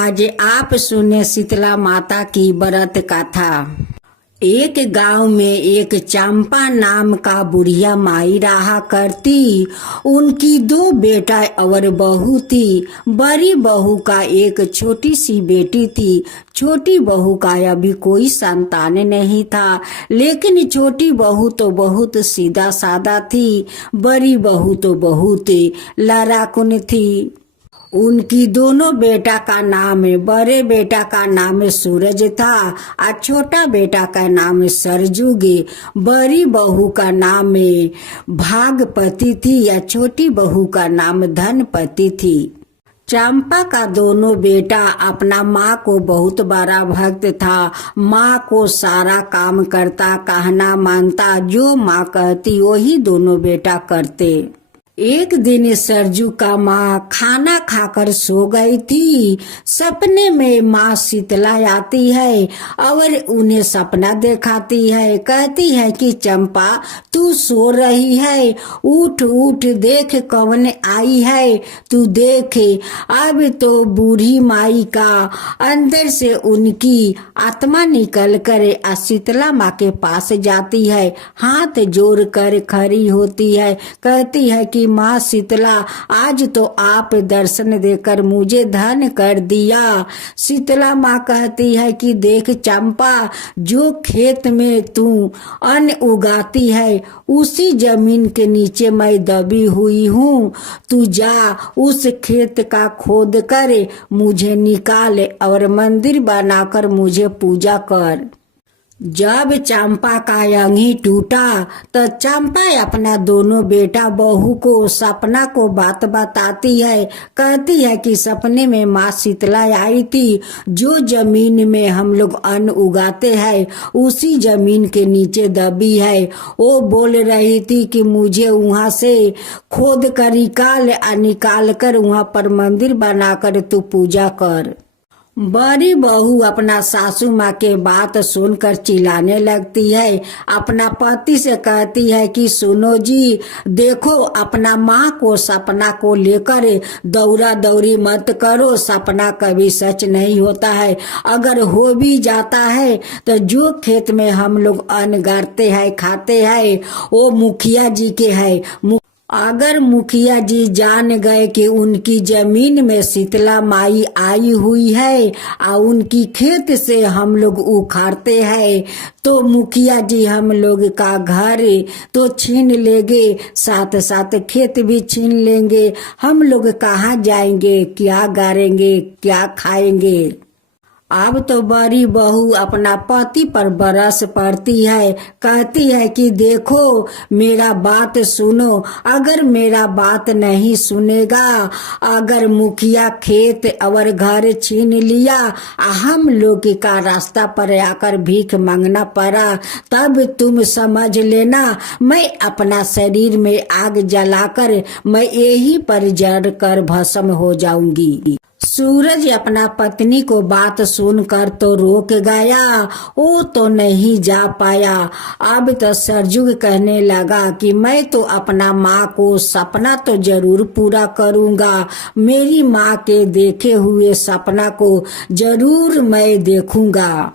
आज आप सुने शीतला माता की व्रत कथा। एक गांव में एक चंपा नाम का बुढ़िया माई रहा करती। उनकी दो बेटा और बहू थी। बड़ी बहू का एक छोटी सी बेटी थी। छोटी बहू का अभी कोई संतान नहीं था, लेकिन छोटी बहू तो बहुत सीधा सादा थी। बड़ी बहू तो बहुत लड़ाकुन थी। उनकी दोनों बेटा का नाम बड़े बेटा का नाम सूरज था और छोटा बेटा का नाम सरजुगे। बड़ी बहू का नाम भागपति थी या छोटी बहू का नाम धनपति थी। चंपा का दोनों बेटा अपना माँ को बहुत बड़ा भक्त था। माँ को सारा काम करता, कहना मानता, जो माँ कहती वही दोनों बेटा करते। एक दिन सरजू का माँ खाना खाकर सो गई थी। सपने में माँ शीतला आती है और उन्हें सपना दिखाती है। कहती है कि चंपा तू सो रही है, उठ उठ देख कौन आई है, तू देख। अब तो बूढ़ी माई का अंदर से उनकी आत्मा निकल कर शीतला माँ के पास जाती है। हाथ जोड़ कर खड़ी होती है, कहती है कि माँ शीतला, आज तो आप दर्शन देकर मुझे धन कर दिया। शीतला माँ कहती है कि देख चंपा, जो खेत में तू अन्न उगाती है उसी जमीन के नीचे मैं दबी हुई हूँ। तू जा उस खेत का खोद कर मुझे निकाल और मंदिर बनाकर मुझे पूजा कर। जब चंपा का अंगी टूटा तो चंपा अपना दोनों बेटा बहू को सपना को बात बताती है। कहती है कि सपने में माँ शीतला आई थी। जो जमीन में हम लोग अन्न उगाते हैं उसी जमीन के नीचे दबी है। वो बोल रही थी कि मुझे वहाँ से खोद कर निकाल कर वहाँ पर मंदिर बनाकर तू पूजा कर। बड़ी बहू अपना सासू माँ के बात सुनकर चिल्लाने लगती है। अपना पति से कहती है कि सुनो जी, देखो अपना माँ को सपना को लेकर दौड़ा दौड़ी मत करो। सपना कभी सच नहीं होता है। अगर हो भी जाता है तो जो खेत में हम लोग अन्न गाड़ते हैं खाते हैं वो मुखिया जी के है। अगर मुखिया जी जान गए कि उनकी जमीन में शीतला माई आई हुई है और उनकी खेत से हम लोग उखाड़ते हैं तो मुखिया जी हम लोग का घर तो छीन लेंगे, साथ साथ खेत भी छीन लेंगे। हम लोग कहाँ जाएंगे, क्या गाड़ेंगे, क्या खाएंगे। अब तो बड़ी बहू अपना पति पर बरस पड़ती है। कहती है कि देखो मेरा बात सुनो। अगर मेरा बात नहीं सुनेगा, अगर मुखिया खेत और घर छीन लिया, हम लोग का रास्ता पर आकर भीख मांगना पड़ा, तब तुम समझ लेना मैं अपना शरीर में आग जलाकर मैं यही पर जड़ कर भस्म हो जाऊंगी। सूरज अपना पत्नी को बात सुनकर तो रोक गया, वो तो नहीं जा पाया। अब तो सरजुग कहने लगा कि मैं तो अपना माँ को सपना तो जरूर पूरा करूँगा। मेरी माँ के देखे हुए सपना को जरूर मैं देखूँगा।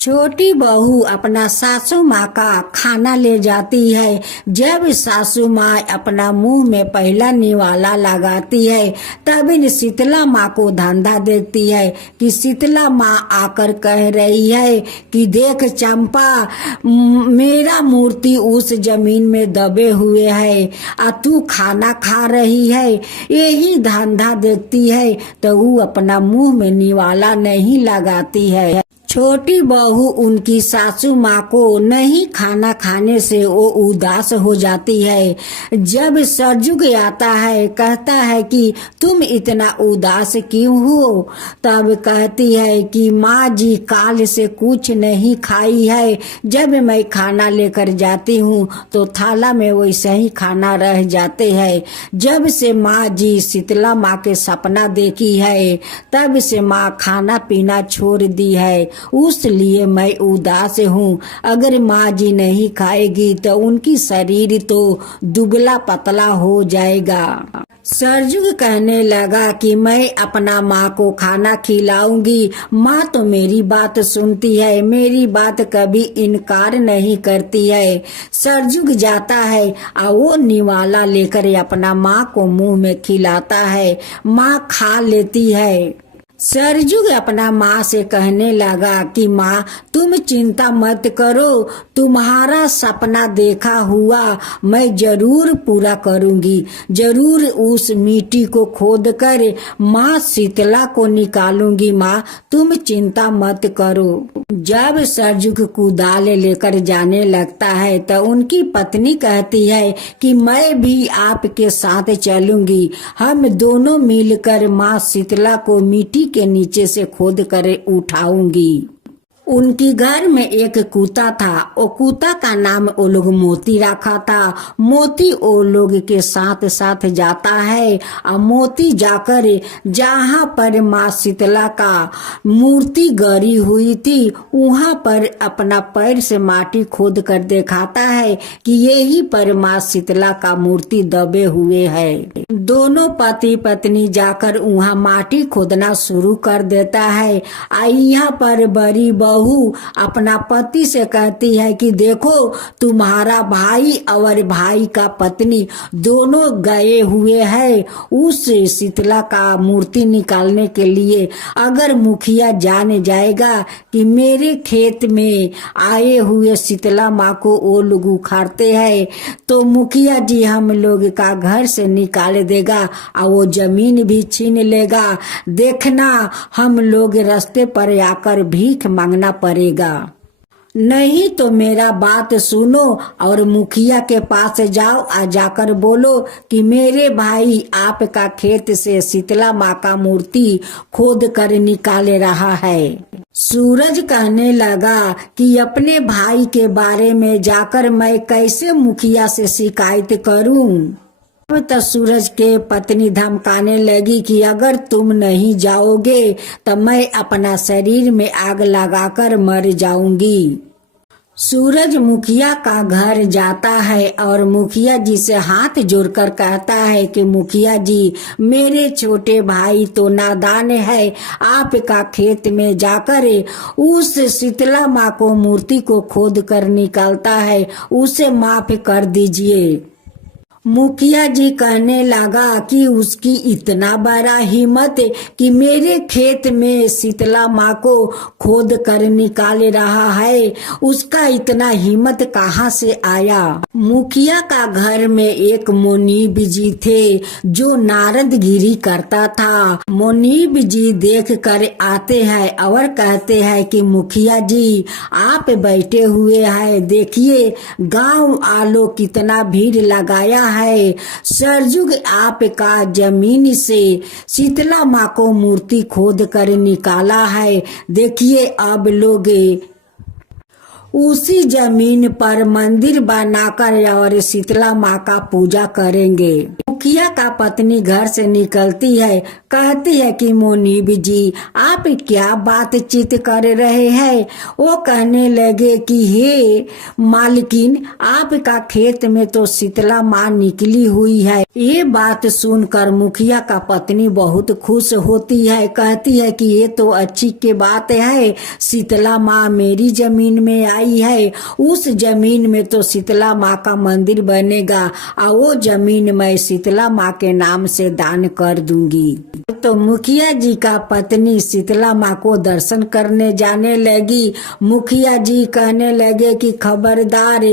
छोटी बहू अपना सासू माँ का खाना ले जाती है। जब सासू माँ अपना मुंह में पहला निवाला लगाती है तब इन शीतला माँ को धंधा देती है कि शीतला माँ आकर कह रही है कि देख चंपा, मेरा मूर्ति उस जमीन में दबे हुए है और तू खाना खा रही है। यही धंधा देखती है तो वो अपना मुंह में निवाला नहीं लगाती है। छोटी बहू उनकी सासू माँ को नहीं खाना खाने से वो उदास हो जाती है। जब सरजुग आता है कहता है कि तुम इतना उदास क्यों हो, तब कहती है कि माँ जी काल से कुछ नहीं खाई है। जब मैं खाना लेकर जाती हूँ तो थाला में वैसे ही खाना रह जाते हैं। जब से माँ जी शीतला माँ के सपना देखी है तब से माँ खाना पीना छोड़ दी है, उसलिए मैं उदास हूँ। अगर माँ जी नहीं खाएगी तो उनकी शरीर तो दुबला पतला हो जाएगा। सरजुग कहने लगा कि मैं अपना माँ को खाना खिलाऊंगी। माँ तो मेरी बात सुनती है, मेरी बात कभी इनकार नहीं करती है। सरजुग जाता है और वो निवाला लेकर अपना माँ को मुंह में खिलाता है। माँ खा लेती है। सरजुग अपना माँ से कहने लगा कि माँ तुम चिंता मत करो, तुम्हारा सपना देखा हुआ मैं जरूर पूरा करूंगी। जरूर उस मिट्टी को खोद कर माँ शीतला को निकालूंगी। माँ तुम चिंता मत करो। जब सरजुग कुदाल लेकर जाने लगता है तो उनकी पत्नी कहती है कि मैं भी आपके साथ चलूंगी। हम दोनों मिलकर माँ शीतला को मिट्टी के नीचे से खोद कर उठाऊंगी। उनकी घर में एक कुत्ता था। वो कुत्ता का नाम वो लोग मोती रखा था। मोती वो लोग के साथ साथ जाता है और मोती जाकर जहाँ पर माँ शीतला का मूर्ति गड़ी हुई थी वहाँ पर अपना पैर से माटी खोद कर दिखाता है कि यही पर माँ शीतला का मूर्ति दबे हुए है। दोनों पति पत्नी जाकर वहाँ माटी खोदना शुरू कर देता है। यहाँ पर बड़ी बहू अपना पति से कहती है कि देखो तुम्हारा भाई और भाई का पत्नी दोनों गए हुए हैं उस शीतला का मूर्ति निकालने के लिए। अगर मुखिया जान जाएगा कि मेरे खेत में आए हुए शीतला माँ को वो लोग उखाड़ते हैं तो मुखिया जी हम लोग का घर से निकाल देगा और वो जमीन भी छीन लेगा। देखना हम लोग रास्ते पर आकर भीख मांगना पड़ेगा। नहीं तो मेरा बात सुनो और मुखिया के पास जाओ और जाकर बोलो कि मेरे भाई आपका खेत से शीतला माँ का मूर्ति खोद कर निकाल रहा है। सूरज कहने लगा कि अपने भाई के बारे में जाकर मैं कैसे मुखिया से शिकायत करूं। अब तो सूरज के पत्नी धमकाने लगी कि अगर तुम नहीं जाओगे तो मैं अपना शरीर में आग लगाकर मर जाऊंगी। सूरज मुखिया का घर जाता है और मुखिया जी से हाथ जोड़कर कहता है कि मुखिया जी मेरे छोटे भाई तो नादान है। आपका खेत में जाकर उस शीतला माँ को मूर्ति को खोद कर निकालता है, उसे माफ कर दीजिए। मुखिया जी कहने लगा कि उसकी इतना बड़ा हिम्मत कि मेरे खेत में शीतला माँ को खोद कर निकाल रहा है, उसका इतना हिम्मत कहाँ से आया। मुखिया का घर में एक मुनीब जी थे जो नारदगिरी करता था। मुनीब जी देख कर आते हैं और कहते हैं कि मुखिया जी आप बैठे हुए हैं, देखिए गांव आलो कितना भीड़ लगाया है। सरजुग आपका जमीन से शीतला माँ को मूर्ति खोद कर निकाला है। देखिए अब लोग उसी जमीन पर मंदिर बनाकर और शीतला माँ का पूजा करेंगे। मुखिया का पत्नी घर से निकलती है, कहती है कि मुनीब जी आप क्या बातचीत कर रहे हैं। वो कहने लगे कि हे मालकिन आपका खेत में तो शीतला माँ निकली हुई है। ये बात सुनकर मुखिया का पत्नी बहुत खुश होती है, कहती है कि ये तो अच्छी की बात है, शीतला माँ मेरी जमीन में आई है, उस जमीन में तो शीतला माँ का मंदिर बनेगा और वो जमीन मैं शीतला माँ के नाम से दान कर दूंगी। तो मुखिया जी का पत्नी शीतला माँ को दर्शन करने जाने लगी। मुखिया जी कहने लगे कि खबरदार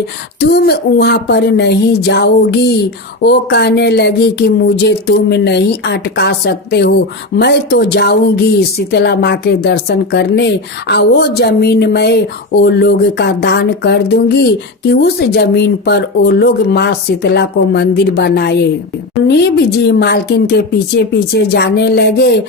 तुम वहाँ पर नहीं जाओगी। वो कहने लगी कि मुझे तुम नहीं अटका सकते हो, मैं तो जाऊंगी शीतला माँ के दर्शन करने और वो जमीन मैं वो लोग का दान कर दूंगी कि उस जमीन पर वो लोग माँ शीतला को मंदिर बनाए। मुनीब जी मालकिन के पीछे पीछे जाने लगे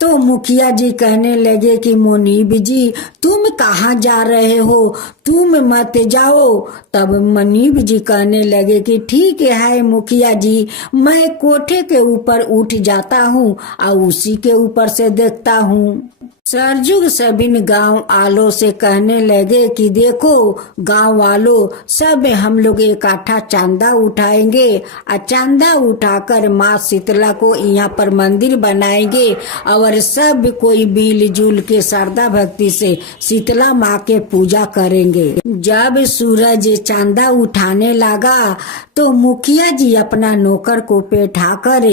तो मुखिया जी कहने लगे कि मुनीब जी तुम कहाँ जा रहे हो, तुम मत जाओ। तब मुनीब जी कहने लगे कि ठीक है मुखिया जी, मैं कोठे के ऊपर उठ जाता हूँ और उसी के ऊपर से देखता हूँ। सरजुग सबिन गांव आलो से कहने लगे कि देखो गांव वालों, सब हम लोग इकट्ठा चांदा उठाएंगे और चांदा उठाकर माँ शीतला को यहाँ पर मंदिर बनाएंगे और सब कोई मिलजुल के श्रद्धा भक्ति से शीतला माँ के पूजा करेंगे। जब सूरज चांदा उठाने लगा तो मुखिया जी अपना नौकर को बैठा कर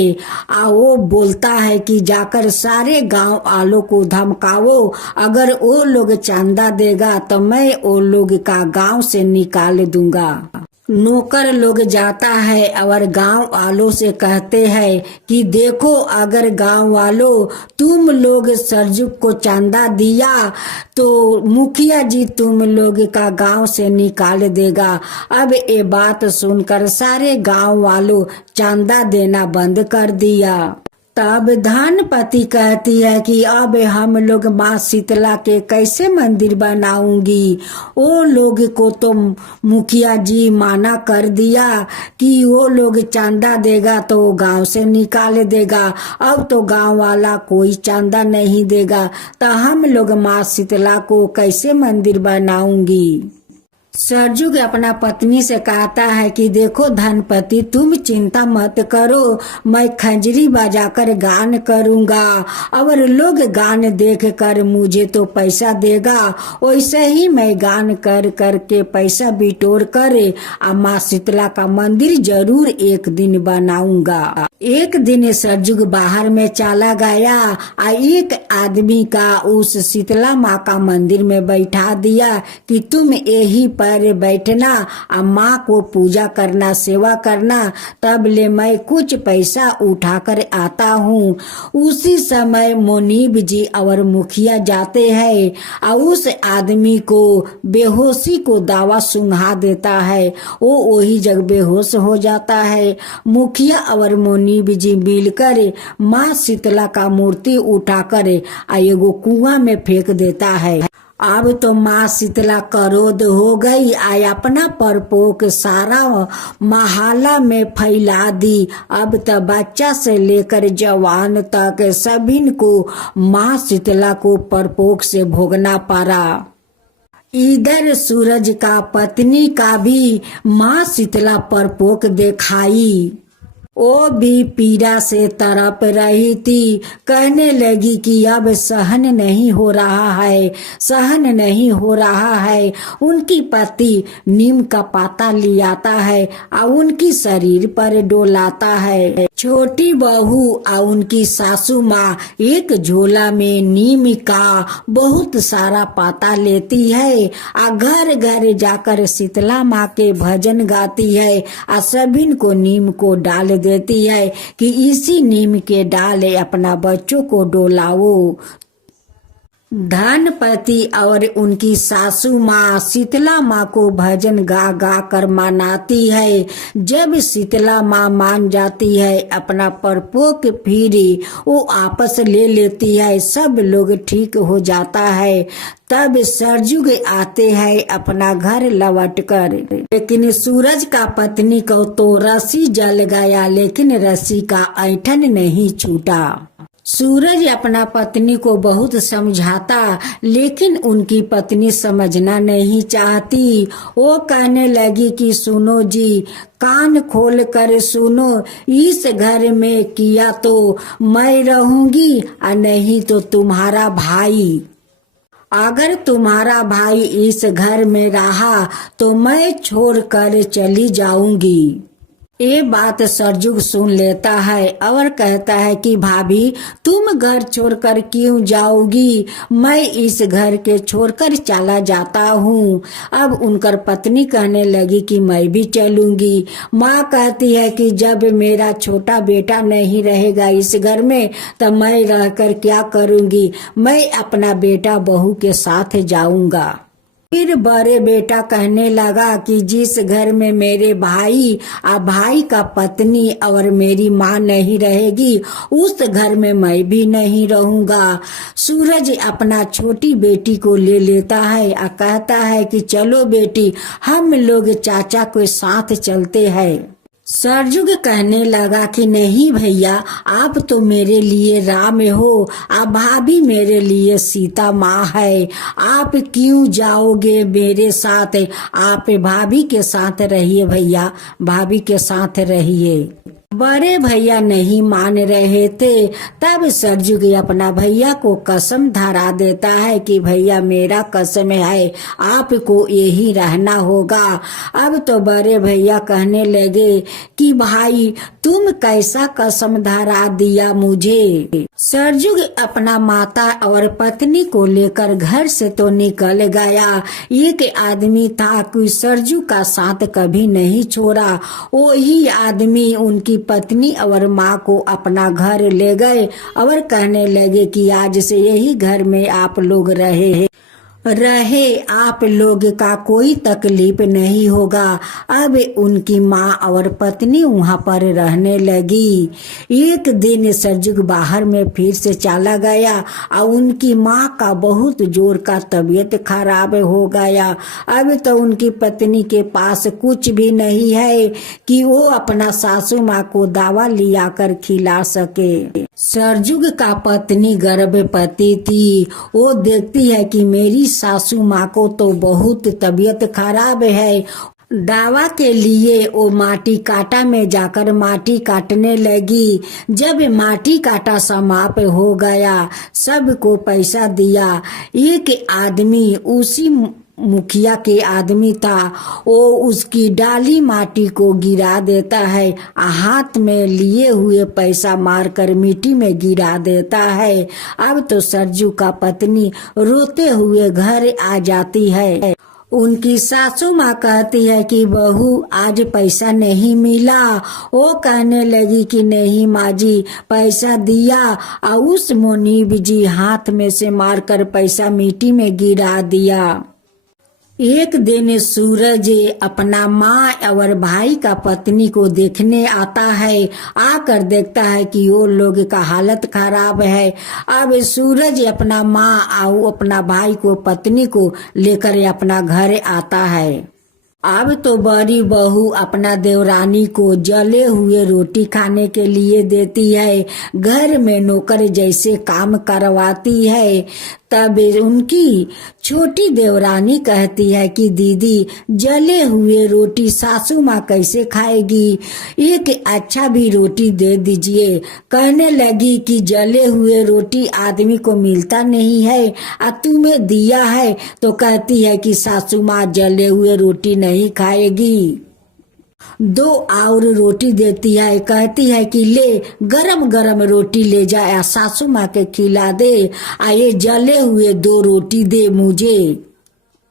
वो बोलता है कि जाकर सारे गांव वालों को धमकाओ, अगर वो लोग चांदा देगा तो मैं वो लोग का गांव से निकाल दूंगा। नौकर लोग जाता है और गांव वालों से कहते हैं कि देखो अगर गांव वालों तुम लोग सरजुग को चांदा दिया तो मुखिया जी तुम लोग का गांव से निकाल देगा। अब ये बात सुनकर सारे गांव वालों चांदा देना बंद कर दिया। तब धनपति कहती है कि अब हम लोग माँ शीतला के कैसे मंदिर बनाऊंगी। वो लोग को तो मुखिया जी माना कर दिया कि वो लोग चांदा देगा तो वो गांव से निकाल देगा। अब तो गांव वाला कोई चांदा नहीं देगा तो हम लोग माँ शीतला को कैसे मंदिर बनाऊंगी। सरजुग अपना पत्नी से कहता है कि देखो धनपति तुम चिंता मत करो, मैं खंजरी बजाकर गान करूंगा और लोग गान देख कर मुझे तो पैसा देगा, वैसे ही मैं गान कर कर के पैसा बिटोर कर माँ शीतला का मंदिर जरूर एक दिन बनाऊंगा। एक दिन सरजुग बाहर में चला गया और एक आदमी का उस शीतला माँ का मंदिर में बैठा दिया कि तुम यही पर बैठना और माँ को पूजा करना, सेवा करना, तब ले मैं कुछ पैसा उठाकर आता हूँ। उसी समय मुनीब जी और मुखिया जाते हैं और उस आदमी को बेहोशी को दवा सुंघा देता है, वो वही जगह बेहोश हो जाता है। मुखिया और मुनीब जी मिलकर माँ शीतला का मूर्ति उठाकर एगो कुआं में फेंक देता है। अब तो माँ शीतला क्रोध हो गई, अपना परपोक सारा महाला में फैला दी। अब तो बच्चा से लेकर जवान तक सभी को माँ शीतला को परपोक से भोगना पड़ा। इधर सूरज का पत्नी का भी माँ शीतला परपोक दिखाई, वो भी पीड़ा से तड़प रही थी। कहने लगी कि अब सहन नहीं हो रहा है, सहन नहीं हो रहा है। उनकी पति नीम का पाता ले आता है और उनकी शरीर पर डोलाता है। छोटी बहू और उनकी सासू माँ एक झोला में नीम का बहुत सारा पाता लेती है और घर घर जाकर शीतला माँ के भजन गाती है और सभी को नीम को डाल देती है कि इसी नीम के डाले अपना बच्चों को डोलाओ। धनपति और उनकी सासू माँ शीतला माँ को भजन गा गा कर मनाती है। जब शीतला माँ मान जाती है अपना परपोक फिर वो आपस ले लेती है, सब लोग ठीक हो जाता है। तब सरजुग आते हैं अपना घर लौट कर, लेकिन सूरज का पत्नी को तो रस्सी जल गया लेकिन रस्सी का ऐंठन नहीं छूटा। सूरज अपना पत्नी को बहुत समझाता लेकिन उनकी पत्नी समझना नहीं चाहती। वो कहने लगी कि सुनो जी, कान खोल कर सुनो, इस घर में किया तो मैं रहूंगी और नहीं तो तुम्हारा भाई। अगर तुम्हारा भाई इस घर में रहा तो मैं छोड़कर चली जाऊंगी। ये बात सरजुग सुन लेता है और कहता है कि भाभी तुम घर छोड़कर क्यों जाओगी, मैं इस घर के छोड़कर चला जाता हूँ। अब उनकर पत्नी कहने लगी कि मैं भी चलूंगी। माँ कहती है कि जब मेरा छोटा बेटा नहीं रहेगा इस घर में तो मैं रहकर क्या करूंगी, मैं अपना बेटा बहू के साथ जाऊंगा। फिर बड़े बेटा कहने लगा कि जिस घर में मेरे भाई और भाई का पत्नी और मेरी माँ नहीं रहेगी उस घर में मैं भी नहीं रहूंगा। सूरज अपना छोटी बेटी को ले लेता है और कहता है कि चलो बेटी हम लोग चाचा के साथ चलते हैं। सरजुग कहने लगा कि नहीं भैया, आप तो मेरे लिए राम हो, आप भाभी मेरे लिए सीता माँ है। आप क्यों जाओगे मेरे साथ? आप भाभी के साथ रहिए भैया, भाभी के साथ रहिए। बड़े भैया नहीं मान रहे थे। तब सरजुग अपना भैया को कसम धरा देता है कि भैया मेरा कसम है, आपको यही रहना होगा। अब तो बड़े भैया कहने लगे कि भाई तुम कैसा कसम धरा दिया मुझे। सरजुग अपना माता और पत्नी को लेकर घर से तो निकल गया। एक आदमी था कि सरजू का साथ कभी नहीं छोड़ा। वही आदमी उनकी पत्नी और माँ को अपना घर ले गए और कहने लगे कि आज से यही घर में आप लोग रहे आप लोग का कोई तकलीफ नहीं होगा। अब उनकी माँ और पत्नी वहाँ पर रहने लगी। एक दिन सरजुग बाहर में फिर से चला गया और उनकी माँ का बहुत जोर का तबीयत खराब हो गया। अब तो उनकी पत्नी के पास कुछ भी नहीं है कि वो अपना सासू माँ को दवा लिया कर खिला सके। सरजुग का पत्नी गर्भवती थी। वो देखती है कि मेरी सासू माँ को तो बहुत तबीयत खराब है। दवा के लिए वो माटी काटा में जाकर माटी काटने लगी। जब माटी काटा समाप्त हो गया, सबको पैसा दिया। एक आदमी उसी मुखिया के आदमी था, वो उसकी डाली माटी को गिरा देता है, हाथ में लिए हुए पैसा मारकर मिट्टी में गिरा देता है। अब तो सरजू का पत्नी रोते हुए घर आ जाती है। उनकी सासू माँ कहती है कि बहू आज पैसा नहीं मिला। वो कहने लगी कि नहीं माँ जी, पैसा दिया और उस मुनीब जी हाथ में से मारकर पैसा मिट्टी में गिरा दिया। एक दिन सूरज अपना माँ और भाई का पत्नी को देखने आता है। आकर देखता है कि वो लोग का हालत खराब है। अब सूरज अपना माँ और अपना भाई को पत्नी को लेकर अपना घर आता है। अब तो बड़ी बहू अपना देवरानी को जले हुए रोटी खाने के लिए देती है, घर में नौकर जैसे काम करवाती है। तब उनकी छोटी देवरानी कहती है कि दीदी जले हुए रोटी सासू माँ कैसे खाएगी, एक अच्छा भी रोटी दे दीजिए। कहने लगी कि जले हुए रोटी आदमी को मिलता नहीं है, तुम्हें दिया है। तो कहती है कि सासू माँ जले हुए रोटी नहीं खाएगी। 2 और रोटी देती है, कहती है कि ले गरम गरम रोटी ले जाए, सासू माँ के खिला दे, ये जले हुए 2 रोटी दे मुझे।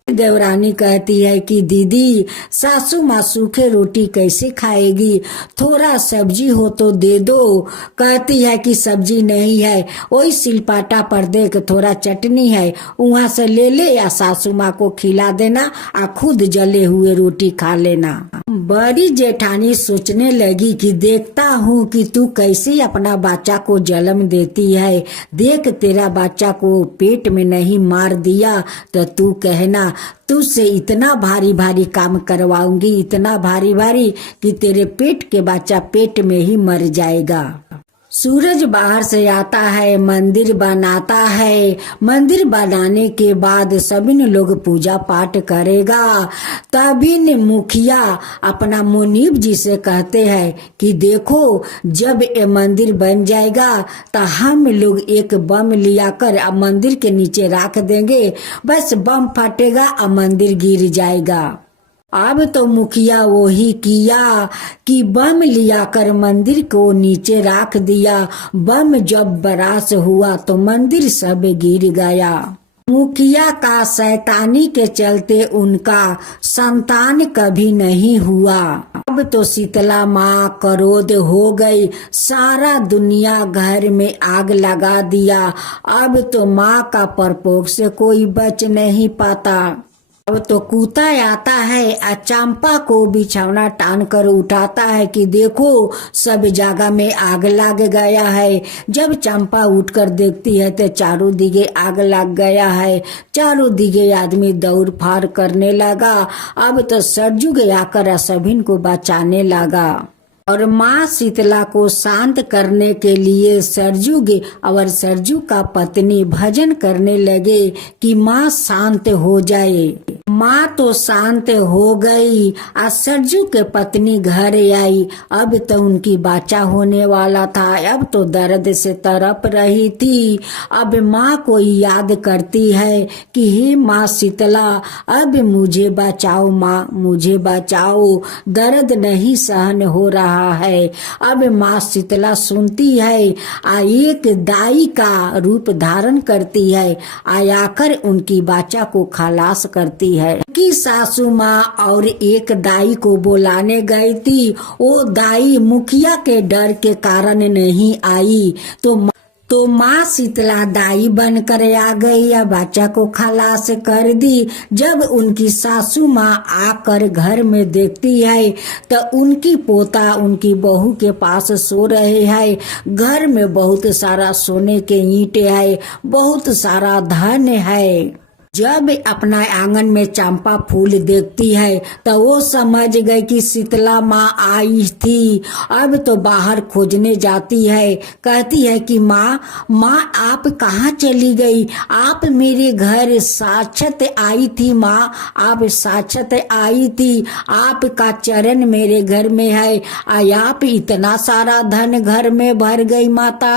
देवरानी कहती है कि दीदी सासू माँ सूखे रोटी कैसे खाएगी, थोड़ा सब्जी हो तो दे दो। कहती है कि सब्जी नहीं है, वही सिलपाटा पर देख थोड़ा चटनी है, वहाँ से ले ले या सासू माँ को खिला देना, खुद जले हुए रोटी खा लेना। बड़ी जेठानी सोचने लगी कि देखता हूँ कि तू कैसे अपना बच्चा को जन्म देती है। देख तेरा बच्चा को पेट में नहीं मार दिया तो तू कहना तुझसे इतना भारी भारी काम करवाऊंगी, इतना भारी भारी कि तेरे पेट के बच्चा पेट में ही मर जाएगा। सूरज बाहर से आता है, मंदिर बनाता है। मंदिर बनाने के बाद सभी लोग पूजा पाठ करेगा। तभी मुखिया अपना मुनीब जी से कहते हैं कि देखो जब ये मंदिर बन जाएगा तो हम लोग एक बम लिया कर मंदिर के नीचे रख देंगे, बस बम फटेगा और मंदिर गिर जाएगा। अब तो मुखिया वही किया कि बम लिया कर मंदिर को नीचे रख दिया। बम जब बरास हुआ तो मंदिर सब गिर गया। मुखिया का शैतानी के चलते उनका संतान कभी नहीं हुआ। अब तो शीतला माँ क्रोध हो गई, सारा दुनिया घर में आग लगा दिया। अब तो माँ का प्रकोप से कोई बच नहीं पाता। अब तो कूता आता है, चंपा को बिछौना टान कर उठाता है कि देखो सब जगह में आग लग गया है। जब चंपा उठकर देखती है तो चारों दिगे आग लग गया है। चारों दिगे आदमी दौड़ फाड़ करने लगा। अब तो सरजू आकर सभी को बचाने लगा। और माँ शीतला को शांत करने के लिए सरजुग और सरजू का पत्नी भजन करने लगे कि माँ शांत हो जाए। माँ तो शांत हो गई। आज सरजू के पत्नी घर आई। अब तो उनकी बच्चा होने वाला था। अब तो दर्द से तड़प रही थी। अब माँ को याद करती है कि हे माँ शीतला, अब मुझे बचाओ माँ, मुझे बचाओ, दर्द नहीं सहन हो रहा है। अब माँ शीतला सुनती है। एक दाई का रूप धारण करती है। आकर उनकी बच्चा को खलास करती है। उनकी सासू माँ और एक दाई को बुलाने गई थी। वो दाई मुखिया के डर के कारण नहीं आई, तो माँ शीतला दाई बनकर आ गई या बच्चा को खलास कर दी। जब उनकी सासू माँ आकर घर में देखती है तो उनकी पोता उनकी बहू के पास सो रहे हैं। घर में बहुत सारा सोने के ईंटे है, बहुत सारा धन है। जब अपना आंगन में चंपा फूल देखती है तो वो समझ गई कि शीतला माँ आई थी। अब तो बाहर खोजने जाती है। कहती है कि माँ आप कहाँ चली गई? आप मेरे घर साक्षात आई थी माँ, आप साक्षात आई थी। आपका चरण मेरे घर में है। आप इतना सारा धन घर में भर गई माता।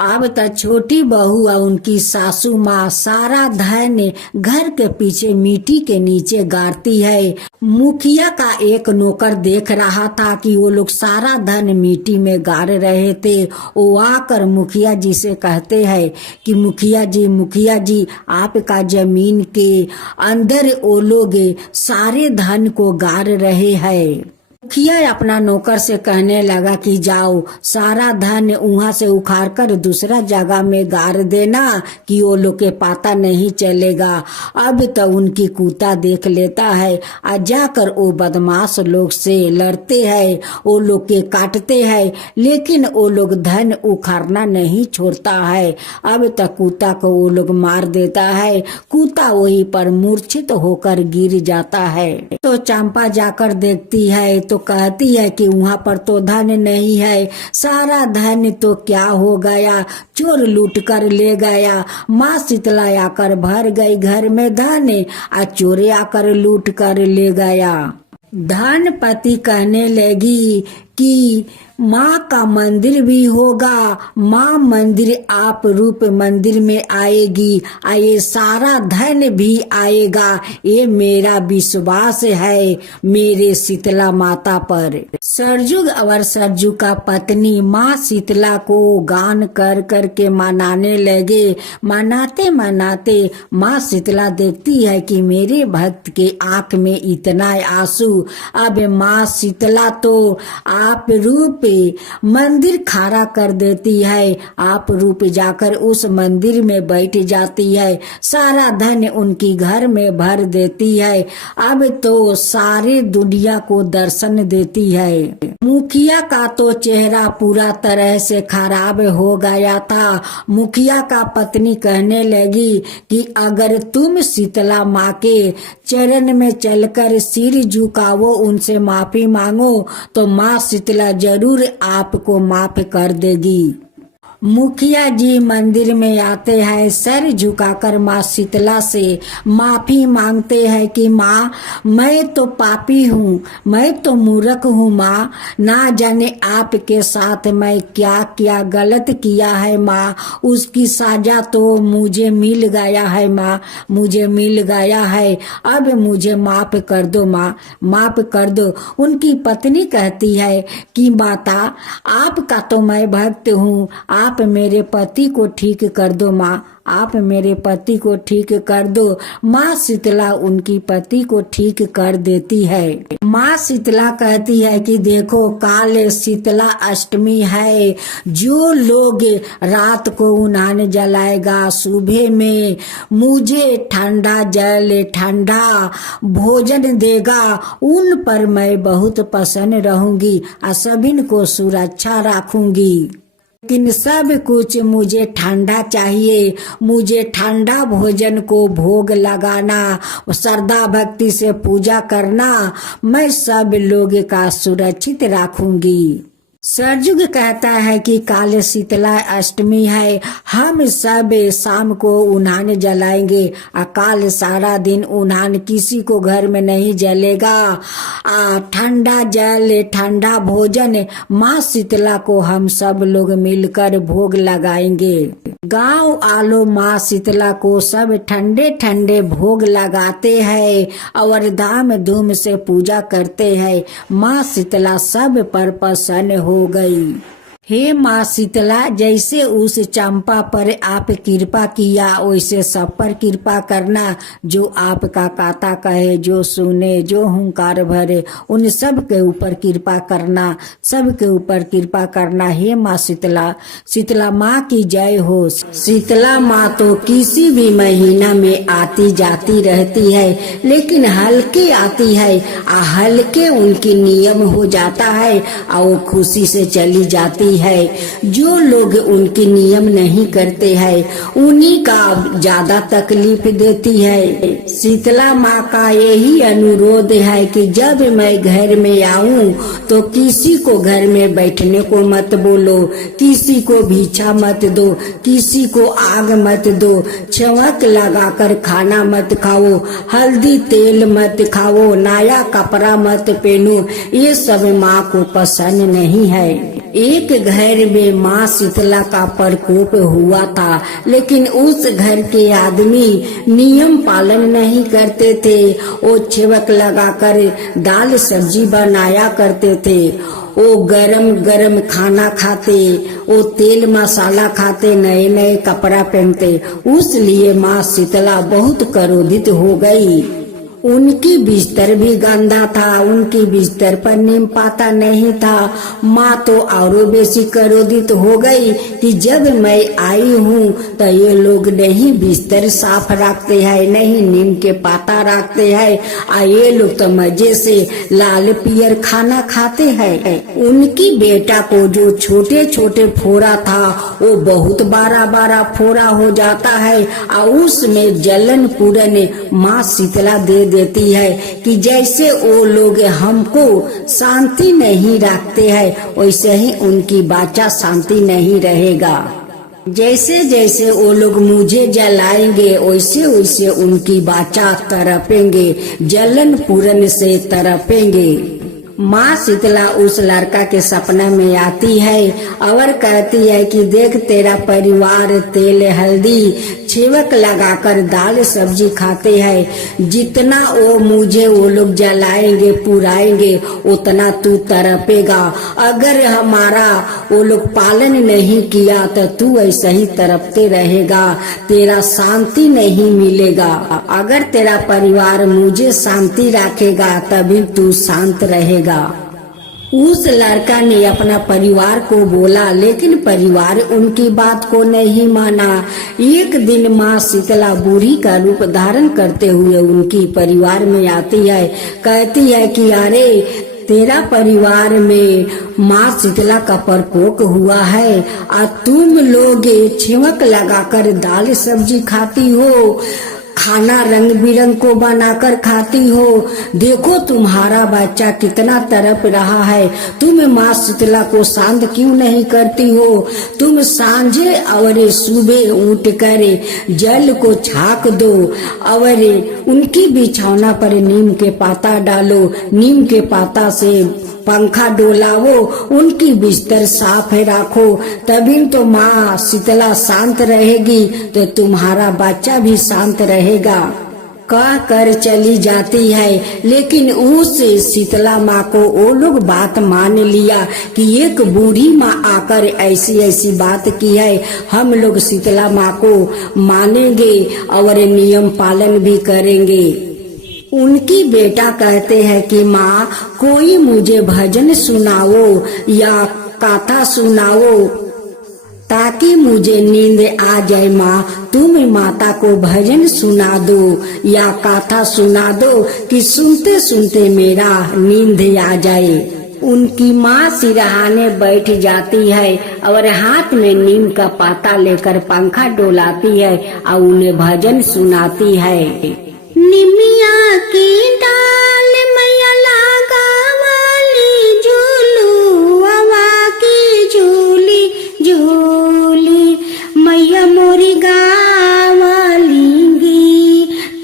अब तो छोटी बहू और उनकी सासू माँ सारा धन घर के पीछे मिट्टी के नीचे गाड़ती है। मुखिया का एक नौकर देख रहा था कि वो लोग सारा धन मिट्टी में गाड़ रहे थे। वो आकर मुखिया जी से कहते हैं कि मुखिया जी आपका जमीन के अंदर वो लोग सारे धन को गाड़ रहे हैं। मुखिया अपना नौकर से कहने लगा कि जाओ सारा धन वहाँ से उखाड़ कर दूसरा जगह में गाड़ देना कि वो लोग के पता नहीं चलेगा। अब तो उनकी कुत्ता देख लेता है। और जाकर वो बदमाश लोग से लड़ते हैं, वो लोग के काटते हैं, लेकिन वो लोग धन उखाड़ना नहीं छोड़ता है। अब तक कुत्ता को वो लोग मार देता है। कुत्ता वहीं पर मूर्छित होकर गिर जाता है। तो चंपा जाकर देखती है तो कहती है कि वहाँ पर तो धन नहीं है। सारा धन तो क्या हो गया, चोर लूट कर ले गया। माँ शीतला आकर भर गई घर में धन, और चोर आकर लूट कर ले गया। धनपति कहने लगी कि माँ का मंदिर भी होगा, माँ मंदिर आप रूप मंदिर में आएगी, ये सारा धन भी आएगा। ये मेरा विश्वास है मेरे शीतला माता पर। सरजुग और सरजू का पत्नी माँ शीतला को गान कर कर के मनाने लगे। मनाते मनाते माँ शीतला देखती है कि मेरे भक्त के आंख में इतना आंसू। अब माँ शीतला तो आप रूप मंदिर खड़ा कर देती है। आप रूप जाकर उस मंदिर में बैठ जाती है। सारा धन उनकी घर में भर देती है। अब तो सारे दुनिया को दर्शन देती है। मुखिया का तो चेहरा पूरा तरह से खराब हो गया था। मुखिया का पत्नी कहने लगी कि अगर तुम शीतला माँ के चरण में चलकर सिर झुकाओ, उनसे माफी मांगो, तो माँ शीतला जरूर आपको माफ कर देगी। मुखिया जी मंदिर में आते हैं, सर झुकाकर माँ शीतला से माफी मांगते हैं कि माँ मैं तो पापी हूँ, मैं तो मूर्ख हूँ माँ, ना जाने आपके साथ मैं क्या क्या गलत किया है माँ, उसकी सजा तो मुझे मिल गया है माँ, मुझे मिल गया है। अब मुझे माफ कर दो माँ, माफ कर दो। उनकी पत्नी कहती है कि माता आपका तो मैं भक्त हूँ, आप मेरे पति को ठीक कर दो माँ, आप मेरे पति को ठीक कर दो। माँ शीतला उनकी पति को ठीक कर देती है। माँ शीतला कहती है कि देखो काल शीतला अष्टमी है, जो लोग रात को उन्हान जलाएगा, सुबह में मुझे ठंडा जल ठंडा भोजन देगा, उन पर मैं बहुत प्रसन्न रहूंगी और सभी को सुरक्षा रखूंगी। लेकिन सब कुछ मुझे ठंडा चाहिए, मुझे ठंडा भोजन को भोग लगाना, श्रद्धा भक्ति से पूजा करना, मैं सब लोग का सुरक्षित रखूंगी। सरजुग कहता है कि काल शीतला अष्टमी है, हम सब शाम को उन्हान जलाएंगे। काल सारा दिन उन्हान किसी को घर में नहीं जलेगा। ठंडा जल, ठंडा भोजन माँ शीतला को हम सब लोग मिलकर भोग लगाएंगे। गांव आलो माँ शीतला को सब ठंडे ठंडे भोग लगाते हैं और धाम धूम से पूजा करते हैं। माँ शीतला सब पर प्रसन्न हो गई। हे माँ शीतला, जैसे उस चंपा पर आप कृपा किया वैसे सब पर कृपा करना। जो आपका काता कहे, जो सुने, जो हुंकार भरे, उन सब के ऊपर कृपा करना, सब के ऊपर कृपा करना। हे माँ शीतला, शीतला माँ की जय हो। शीतला माँ तो किसी भी महीना में आती जाती रहती है, लेकिन हल्के आती है, हल्के उनकी नियम हो जाता है और वो खुशी से चली जाती है। जो लोग उनके नियम नहीं करते हैं उन्हीं का ज्यादा तकलीफ देती है। शीतला माँ का यही अनुरोध है कि जब मैं घर में आऊं तो किसी को घर में बैठने को मत बोलो, किसी को भिक्षा मत दो, किसी को आग मत दो, चमक लगाकर खाना मत खाओ, हल्दी तेल मत खाओ, नया कपड़ा मत पहनो। ये सब माँ को पसंद नहीं है। एक घर में माँ शीतला का प्रकोप हुआ था, लेकिन उस घर के आदमी नियम पालन नहीं करते थे। वो छेवक लगाकर दाल सब्जी बनाया करते थे, वो गरम गरम खाना खाते, वो तेल मसाला खाते, नए नए कपड़ा पहनते। उसलिए माँ शीतला बहुत क्रोधित हो गई। उनकी बिस्तर भी गंदा था, उनकी बिस्तर पर नीम पाता नहीं था। माँ तो और बेसी क्रोधित हो गई कि जब मैं आई हूँ तो ये लोग नहीं बिस्तर साफ रखते हैं, नहीं नीम के पाता रखते हैं, ये लोग तो मजे से लाल पियर खाना खाते हैं। उनकी बेटा को जो छोटे छोटे फोड़ा था वो बहुत बड़ा बड़ा फोड़ा हो जाता है और उसमें जलन पूरन माँ शीतला दे देती है कि जैसे वो लोग हमको शांति नहीं रखते हैं वैसे ही उनकी बाचा शांति नहीं रहेगा। जैसे जैसे वो लोग मुझे जलाएंगे वैसे वैसे उनकी बाचा तड़पेंगे, जलन पूरन से तड़पेंगे। माँ शीतला उस लड़का के सपना में आती है और कहती है कि देख तेरा परिवार तेल हल्दी छेवक लगाकर दाल सब्जी खाते हैं, जितना वो लोग जलाएंगे पुराएंगे उतना तू तड़पेगा। अगर हमारा वो लोग पालन नहीं किया तो तू ऐसा ही तड़पते रहेगा, तेरा शांति नहीं मिलेगा। अगर तेरा परिवार मुझे शांति रखेगा तभी तू शांत रहेगा। उस लड़का ने अपना परिवार को बोला, लेकिन परिवार उनकी बात को नहीं माना। एक दिन माँ शीतला बूढ़ी का रूप धारण करते हुए उनकी परिवार में आती है, कहती है कि अरे तेरा परिवार में माँ शीतला का प्रकोप हुआ है और तुम लोग छेवक लगाकर दाल सब्जी खाती हो, खाना रंग बिरंग को बनाकर खाती हो। देखो तुम्हारा बच्चा कितना तड़प रहा है, तुम माँ शीतला को शांत क्यों नहीं करती हो? तुम सांझे और सुबह उठ कर जल को छाक दो और उनकी बिछौना पर नीम के पाता डालो, नीम के पाता से पंखा डोलावो, उनकी बिस्तर साफ रखो, तभी तो माँ शीतला शांत रहेगी, तो तुम्हारा बच्चा भी शांत रहेगा। कह कर चली जाती है, लेकिन उस शीतला माँ को वो लोग बात मान लिया कि एक बूढ़ी माँ आकर ऐसी ऐसी बात की है, हम लोग शीतला माँ को मानेंगे और नियम पालन भी करेंगे। उनकी बेटा कहते हैं कि माँ कोई मुझे भजन सुनाओ या कथा सुनाओ ताकि मुझे नींद आ जाए। माँ तुम माता को भजन सुना दो या कथा सुना दो कि सुनते सुनते मेरा नींद आ जाए। उनकी माँ सिरहाने बैठ जाती है और हाथ में नीम का पाता लेकर पंखा डोलाती है और उन्हें भजन सुनाती है। निमिया की डाल मैया लागा वाली झूलू हवा की झूली झूली मैया मोरी गावाली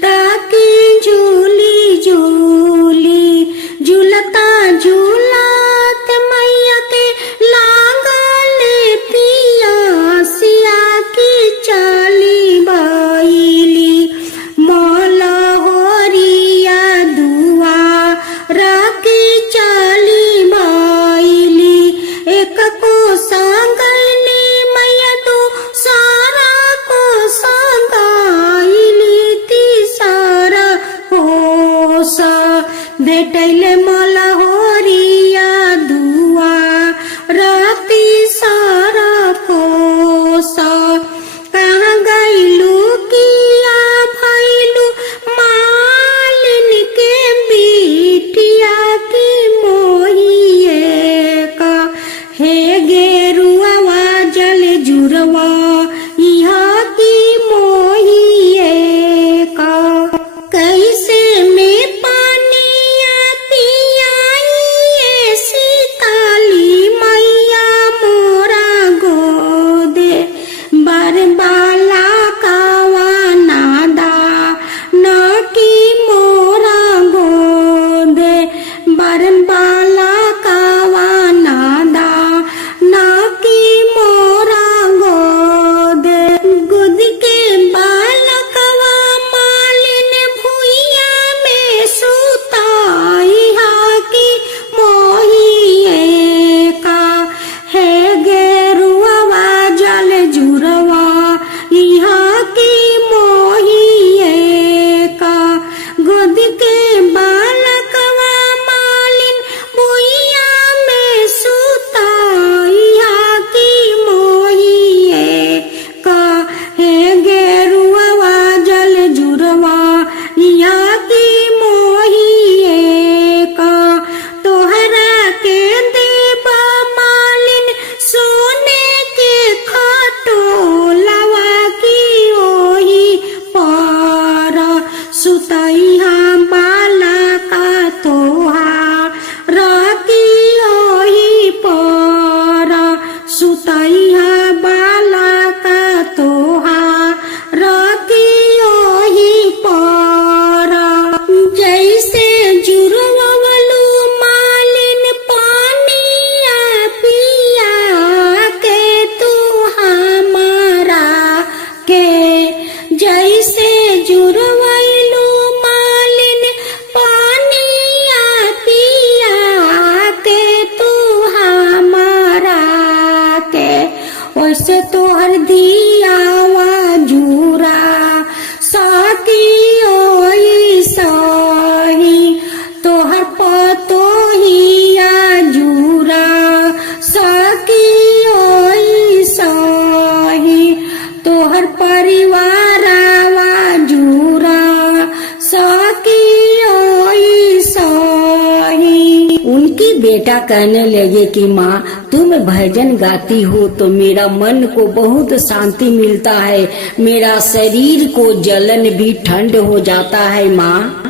ताकि झूली झूली झूलता झूलत मैया के लागल पियासिया की चाली बाईली मौला होरिया दुआ राकी चाली बाईली एक को सांगली मैया तो सारा को सांगाईली ती सारा होसा भेटैले मौला होरिया दुआ राती सारा कोसा कहाँ गईलू किया भैलू मालिन के बिटिया की मोहिए का हे गेरुआ जल जुरवा यहाँ की मोहिए का कैसे में पानिया पियाई सीताली मैया मोरा गोदे बरबाला कावा नादा न की मोरा गोदे बरबाला कावा नादा न की मोरा गोदे गुद के बालकवा मालिन भुइया में सुताई हा की मोहिए का हे गेरुआ जल जुरवा यहाँ की मोहिए का गुद के बालकवा मालिन भुइया में सुताई हा की मोहिए का हे गेरुआ जल जुरवा यहाँ की मोहिए का तोहरा के देबा मालिन सोने के खटोलवा की ओही पारा सुतई हम बाला का तोहा राकी ओही पारा सुतई हम बाला का तोहा राकी ओही पारा जैसे जुरवलू मालिन पानिया पिया के तू हमारा के जैसे जुरवलू मालिन पानिया पिया के तू हमारा के वैसे तोहर दियावा जूरा साकी ओई सही तोहर पतोहिया जूरा साकी ओई सही तोहर परिवारवा जूरा साकी ओई सही। उनकी बेटा कहने लगे कि माँ तुम भजन गाती हो तो मेरा मन को बहुत शांति मिलता है, मेरा शरीर को जलन भी ठंड हो जाता है माँ।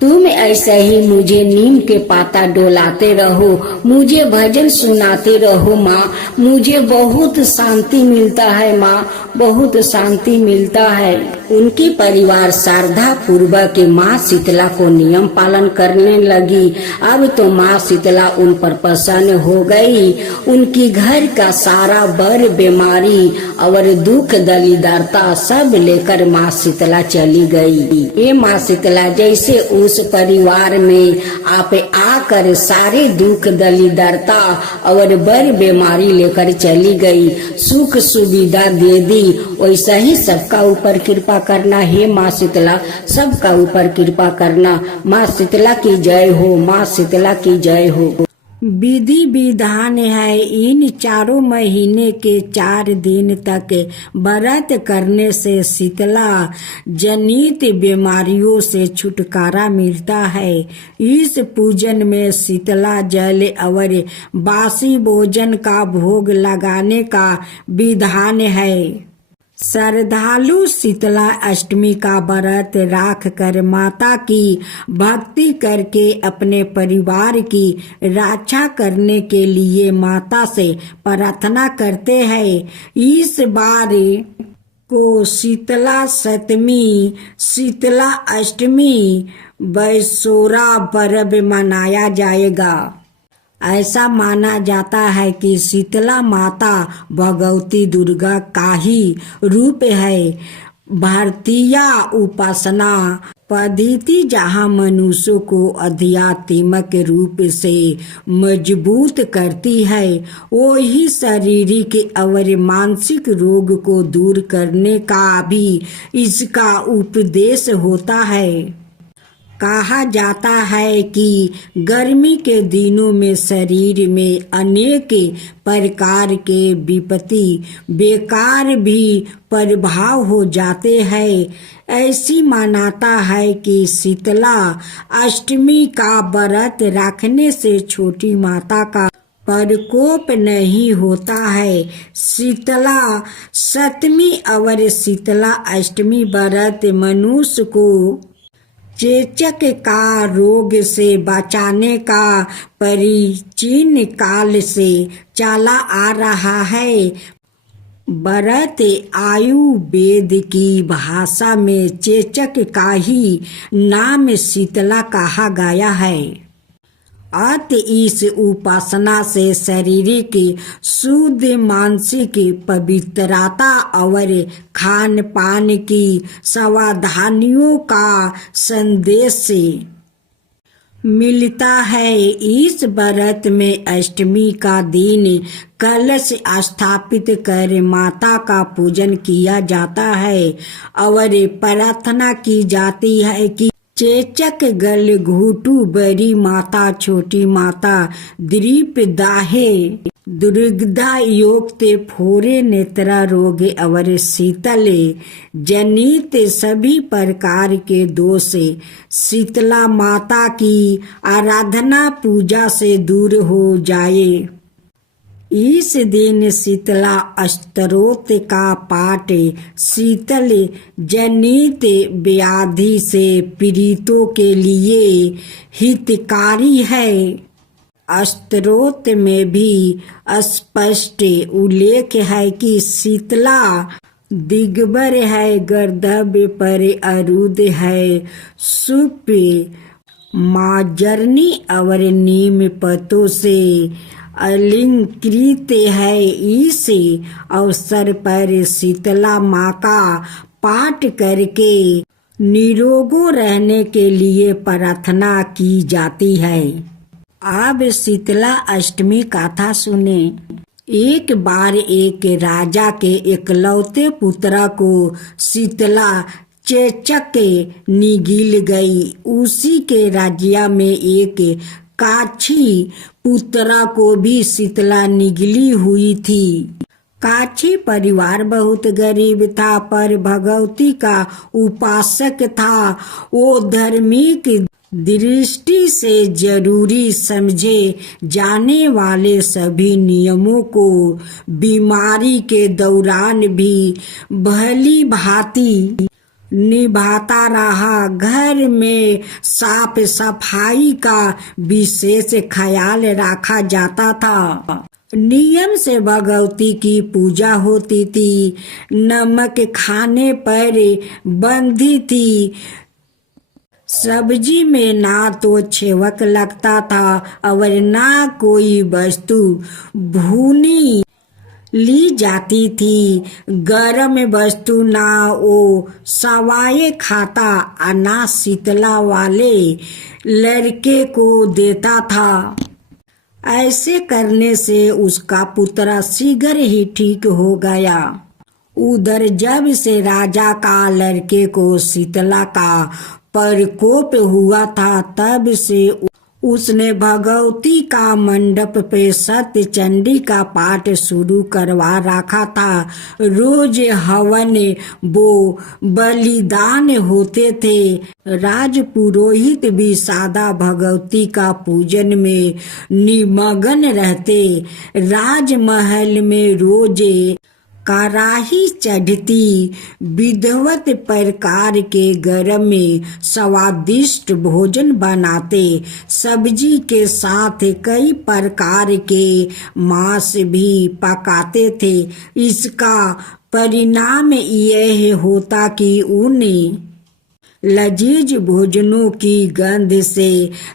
तुम ऐसे ही मुझे नीम के पाता डोलाते रहो, मुझे भजन सुनाते रहो माँ, मुझे बहुत शांति मिलता है माँ, बहुत शांति मिलता है। उनकी परिवार शारदा पूर्वक के माँ शीतला को नियम पालन करने लगी। अब तो माँ शीतला उन पर प्रसन्न हो गई। उनकी घर का सारा बर बीमारी और दुख दलिदरता सब लेकर माँ शीतला चली गई। ये माँ शीतला जैसे उस परिवार में आप आकर सारे दुख दलिदरता और बर बीमारी लेकर चली गई, सुख सुविधा दे दी। वैसा ही सबका ऊपर कृपा करना। हे माँ शीतला सबका ऊपर कृपा करना। माँ शीतला की जय हो, माँ शीतला की जय हो। विधि विधान है। इन 4 महीने के 4 दिन तक व्रत करने से शीतला जनित बीमारियों से छुटकारा मिलता है। इस पूजन में शीतला जल और बासी भोजन का भोग लगाने का विधान है। श्रद्धालु शीतला अष्टमी का व्रत राख कर माता की भक्ति करके अपने परिवार की रक्षा करने के लिए माता से प्रार्थना करते हैं। इस बार को शीतला सप्तमी, शीतला अष्टमी, बैसोरा पर्व मनाया जाएगा। ऐसा माना जाता है कि शीतला माता भगवती दुर्गा का ही रूप है। भारतीय उपासना पद्धति जहाँ मनुष्य को आध्यात्मिक रूप से मजबूत करती है, वो ही शारीरिक और मानसिक रोग को दूर करने का भी इसका उपदेश होता है। कहा जाता है कि गर्मी के दिनों में शरीर में अनेक प्रकार के विपत्ति बेकार भी प्रभाव हो जाते हैं। ऐसी मान्यता है कि शीतला अष्टमी का व्रत रखने से छोटी माता का प्रकोप नहीं होता है। शीतला सप्तमी और शीतला अष्टमी व्रत मनुष्य को चेचक का रोग से बचाने का प्राचीन काल से चला आ रहा है। व्रत आयुर्वेद की भाषा में चेचक का ही नाम शीतला कहा गया है। अत इस उपासना से शारीरिक शुद्ध, मानसिक पवित्रता और खान पान की सावधानियों का संदेश मिलता है। इस व्रत में अष्टमी का दिन कलश स्थापित कर माता का पूजन किया जाता है और प्रार्थना की जाती है कि चेचक, गल घुटू, बड़ी माता, छोटी माता, दीप दाहे, दुर्गधा योक्ते, फोरे, नेत्रा रोग और शीतल जनित सभी प्रकार के दोष शीतला माता की आराधना पूजा से दूर हो जाए। इस दिन शीतला स्तोत्र का पाठ शीतल जनित व्याधि से पीड़ितों के लिए हितकारी है। स्तोत्र में भी स्पष्ट उल्लेख है कि शीतला दिगंबर है, गर्दभ पर आरूढ़ है, सुप मार्जनी और नीम पत्तों से अलंकृत है। इस अवसर पर शीतला माँ का पाठ करके निरोगो रहने के लिए प्रार्थना की जाती है। अब शीतला अष्टमी कथा सुने। एक बार एक राजा के इकलौते पुत्र को शीतला चेचक निगल गई। उसी के राज्य में एक काछी पुत्रा को भी शीतला निगली हुई थी। काछी परिवार बहुत गरीब था पर भगवती का उपासक था। वो धार्मिक दृष्टि से जरूरी समझे जाने वाले सभी नियमों को बीमारी के दौरान भी भली भांति निभाता रहा। घर में साफ सफाई का विशेष ख्याल रखा जाता था। नियम से भगवती की पूजा होती थी। नमक खाने पर बंदी थी। सब्जी में ना तो छेवक लगता था और ना कोई वस्तु भूनी ली जाती थी। गरम वस्तु ना वो सवाए खाता, ना शीतला वाले लड़के को देता था। ऐसे करने से उसका पुत्र शीघ्र ही ठीक हो गया। उधर जब से राजा का लड़के को शीतला का प्रकोप हुआ था, तब से उसने भगवती का मंडप पे सत्य चंडी का पाठ शुरू करवा रखा था। रोज हवन वो बलिदान होते थे। राज पुरोहित भी सादा भगवती का पूजन में निमग्न रहते। राजमहल में रोज कराही चढ़ती। विधवत प्रकार के गरम में स्वादिष्ट भोजन बनाते। सब्जी के साथ कई प्रकार के मांस भी पकाते थे। इसका परिणाम यह होता कि उन्हें लजीज भोजनों की गंध से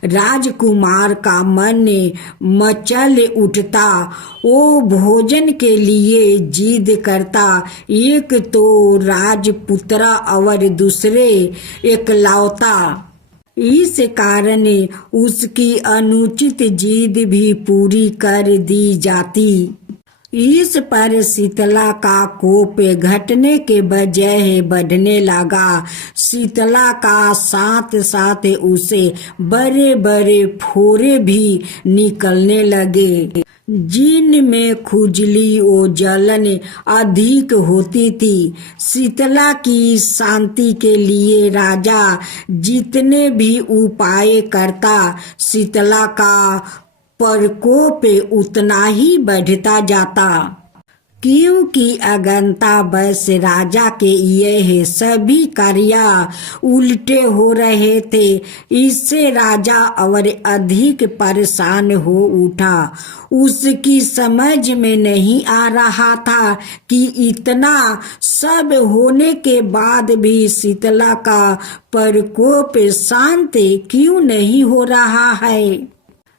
राजकुमार का मन मचल उठता। वो भोजन के लिए जिद करता। एक तो राजपुत्र और दूसरे एकलौता। इस कारण उसकी अनुचित जिद भी पूरी कर दी जाती। इस पर शीतला का कोप घटने के बजाय बढ़ने लगा। शीतला का साथ साथ उसे बड़े बड़े फोड़े भी निकलने लगे, जिनमें खुजली और जलन अधिक होती थी। शीतला की शांति के लिए राजा जितने भी उपाय करता, शीतला का प्रकोप उतना ही बढ़ता जाता। क्योंकि अगंता बस राजा के यह सभी कार्य उल्टे हो रहे थे, इससे राजा और अधिक परेशान हो उठा। उसकी समझ में नहीं आ रहा था कि इतना सब होने के बाद भी शीतला का प्रकोप शांत क्यों नहीं हो रहा है।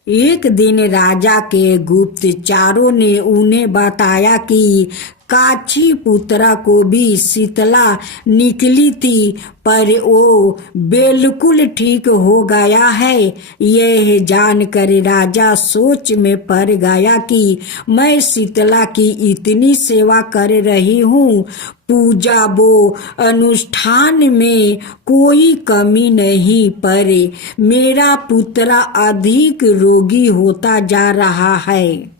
एक दिन राजा के गुप्तचरों ने उन्हें बताया कि काची पुत्रा को भी शीतला निकली थी, पर वो बिल्कुल ठीक हो गया है। यह जानकर राजा सोच में पड़ गया कि मैं शीतला की इतनी सेवा कर रही हूँ, पूजा वो अनुष्ठान में कोई कमी नहीं, पर मेरा पुत्र अधिक रोगी होता जा रहा है,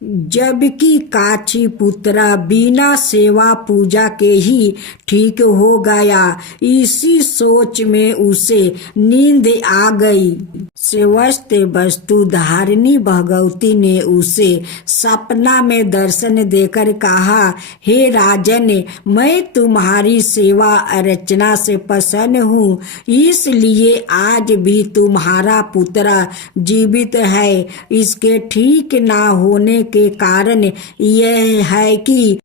जबकि काची पुत्रा बिना सेवा पूजा के ही ठीक हो गया। इसी सोच में उसे नींद आ गई। स्वस्थ वस्तु धारिणी भगवती ने उसे सपना में दर्शन देकर कहा, हे राजन, मैं तुम्हारी सेवा अर्चना से प्रसन्न हूँ, इसलिए आज भी तुम्हारा पुत्र जीवित है। इसके ठीक ना होने के कारण यह है कि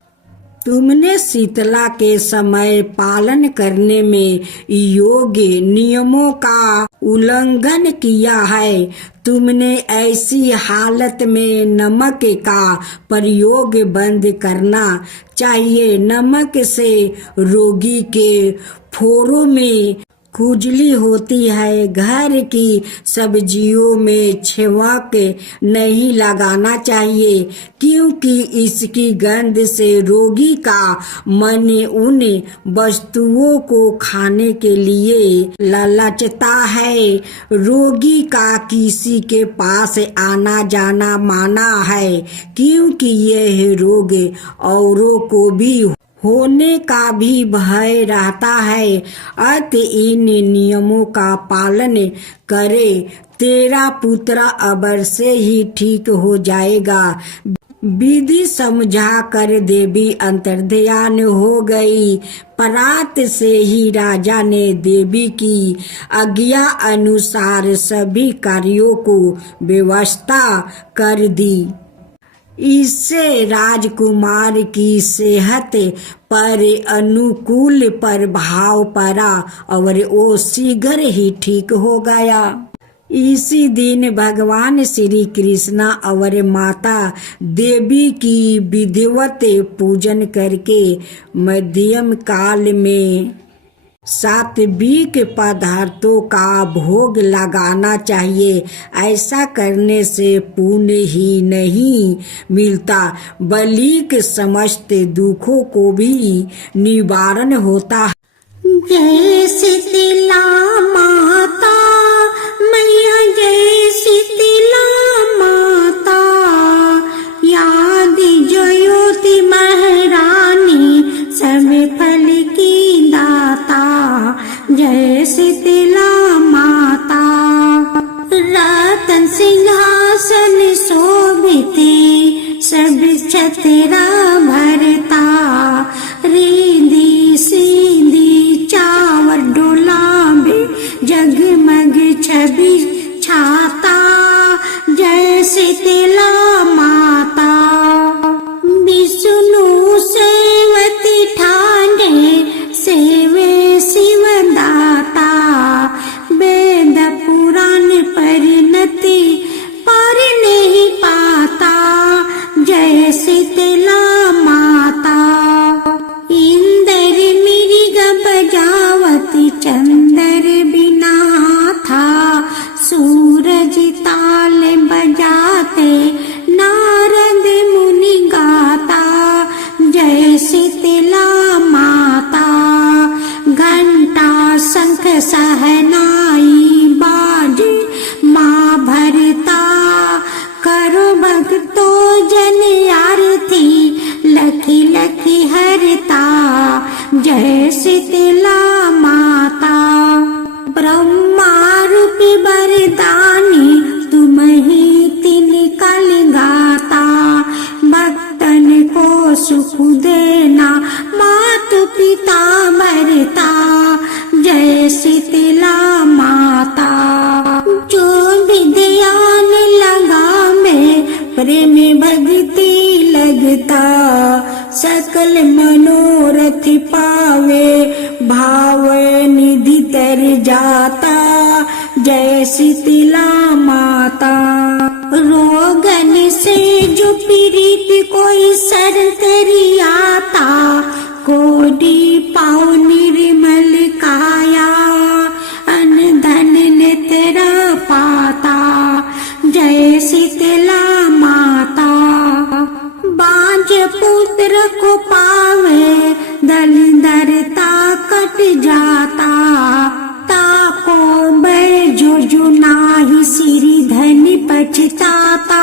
तुमने शीतला के समय पालन करने में योग्य नियमों का उल्लंघन किया है। तुमने ऐसी हालत में नमक का प्रयोग बंद करना चाहिए। नमक से रोगी के फोड़ों में खुजली होती है। घर की सब्जियों में छिड़क नहीं लगाना चाहिए, क्योंकि इसकी गंध से रोगी का मन उन वस्तुओं को खाने के लिए ललचता है। रोगी का किसी के पास आना जाना माना है, क्योंकि यह रोग औरों को भी होने का भी भय रहता है। अतः इन नियमों का पालन करे, तेरा पुत्र अवश्य ही ठीक हो जाएगा। विधि समझा कर देवी अंतर्ध्यान हो गई। प्रात से ही राजा ने देवी की आज्ञा अनुसार सभी कार्यों को व्यवस्था कर दी। इससे राजकुमार की सेहत पर अनुकूल प्रभाव पड़ा और वो शीघ्र ही ठीक हो गया। इसी दिन भगवान श्री कृष्ण और माता देवी की विधिवत पूजन करके मध्यम काल में सात्विक पदार्थों का भोग लगाना चाहिए। ऐसा करने से पुण्य ही नहीं मिलता, बल्कि समस्त दुखों को भी निवारण होता है। जय शीतला माता मैया, जय शीतला माता। रतन सिंहासन शोभिते सब छतरा भरता। रिंदी सींदी चावर डोलावे जगमग छवि छाता। जय शीतला माता। विष्णु सेवती ठाणे सेवे शिव दाता। वेद पुराण परिणति पर नहीं पाता। जय शीतला माता। इंद्र मृग बजावती चंद्र बिना था। सूरज ताल बजाते नारद मुनि गाता। जय शीतला माता। घंटा शंख सहनाई बाजे माँ भरता। करो भक्तों जन आरती लखी लखी हरता। जय शीतला माता। ब्रह्मा रूपी वरदानी तुम ही तीन कल गाता। भक्तन को सुख देना मातु पिता मरता। जय शीतला माता। जो भी ध्यान लगा में प्रेम भक्ति लगता। सकल मनोरथ पावे भाव निधि तर जाता। जय शीतला माता। रोगन से जो पीड़ित कोई सर करी आता। कोटि पाँव निर्मल काया अन्न धन नेत्र पाता। जय शीतला माता। बांझ पुत्र को पावे दरिद्रता कट जाता। ताको बैजो नाही सिरि धन पछताता।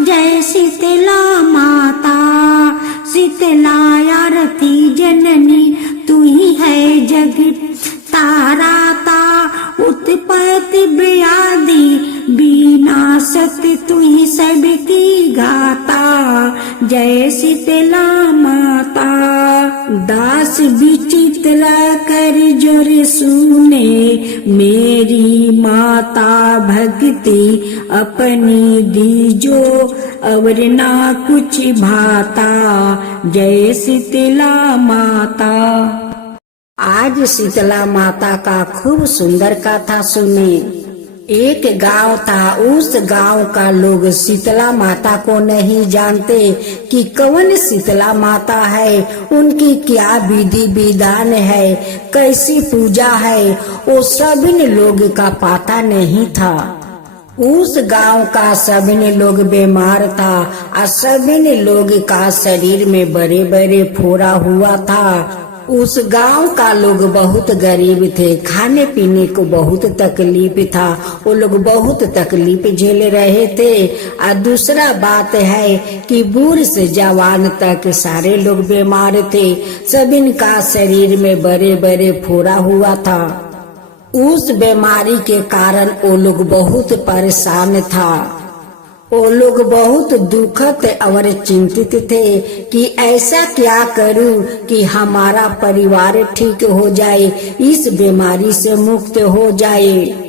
जय शीतला माता। शीतला आरती जननी तू ही है जग ताराता। उत्पत्ति व्याधि विनाशत तू ही सबकी गाता। जय शीतला माता। दास विचित्र कर जोर सुने मेरी माता भक्ति अपनी दीजो और ना कुछ भाता। जय शीतला माता। आज शीतला माता का खूब सुंदर कथा सुने। एक गांव था, उस गांव का लोग शीतला माता को नहीं जानते कि कौन शीतला माता है, उनकी क्या विधि विधान है, कैसी पूजा है, वो सभी लोग का पता नहीं था। उस गांव का सभी लोग बीमार था और सभी लोग का शरीर में बड़े बड़े फोड़ा हुआ था। उस गांव का लोग बहुत गरीब थे, खाने पीने को बहुत तकलीफ था, वो लोग बहुत तकलीफ झेल रहे थे। और दूसरा बात है कि बूढ़ से जवान तक सारे लोग बीमार थे, सभी का शरीर में बड़े बड़े फोड़ा हुआ था। उस बीमारी के कारण वो लोग बहुत परेशान था। वो लोग बहुत दुखद और चिंतित थे कि ऐसा क्या करूं कि हमारा परिवार ठीक हो जाए, इस बीमारी से मुक्त हो जाए।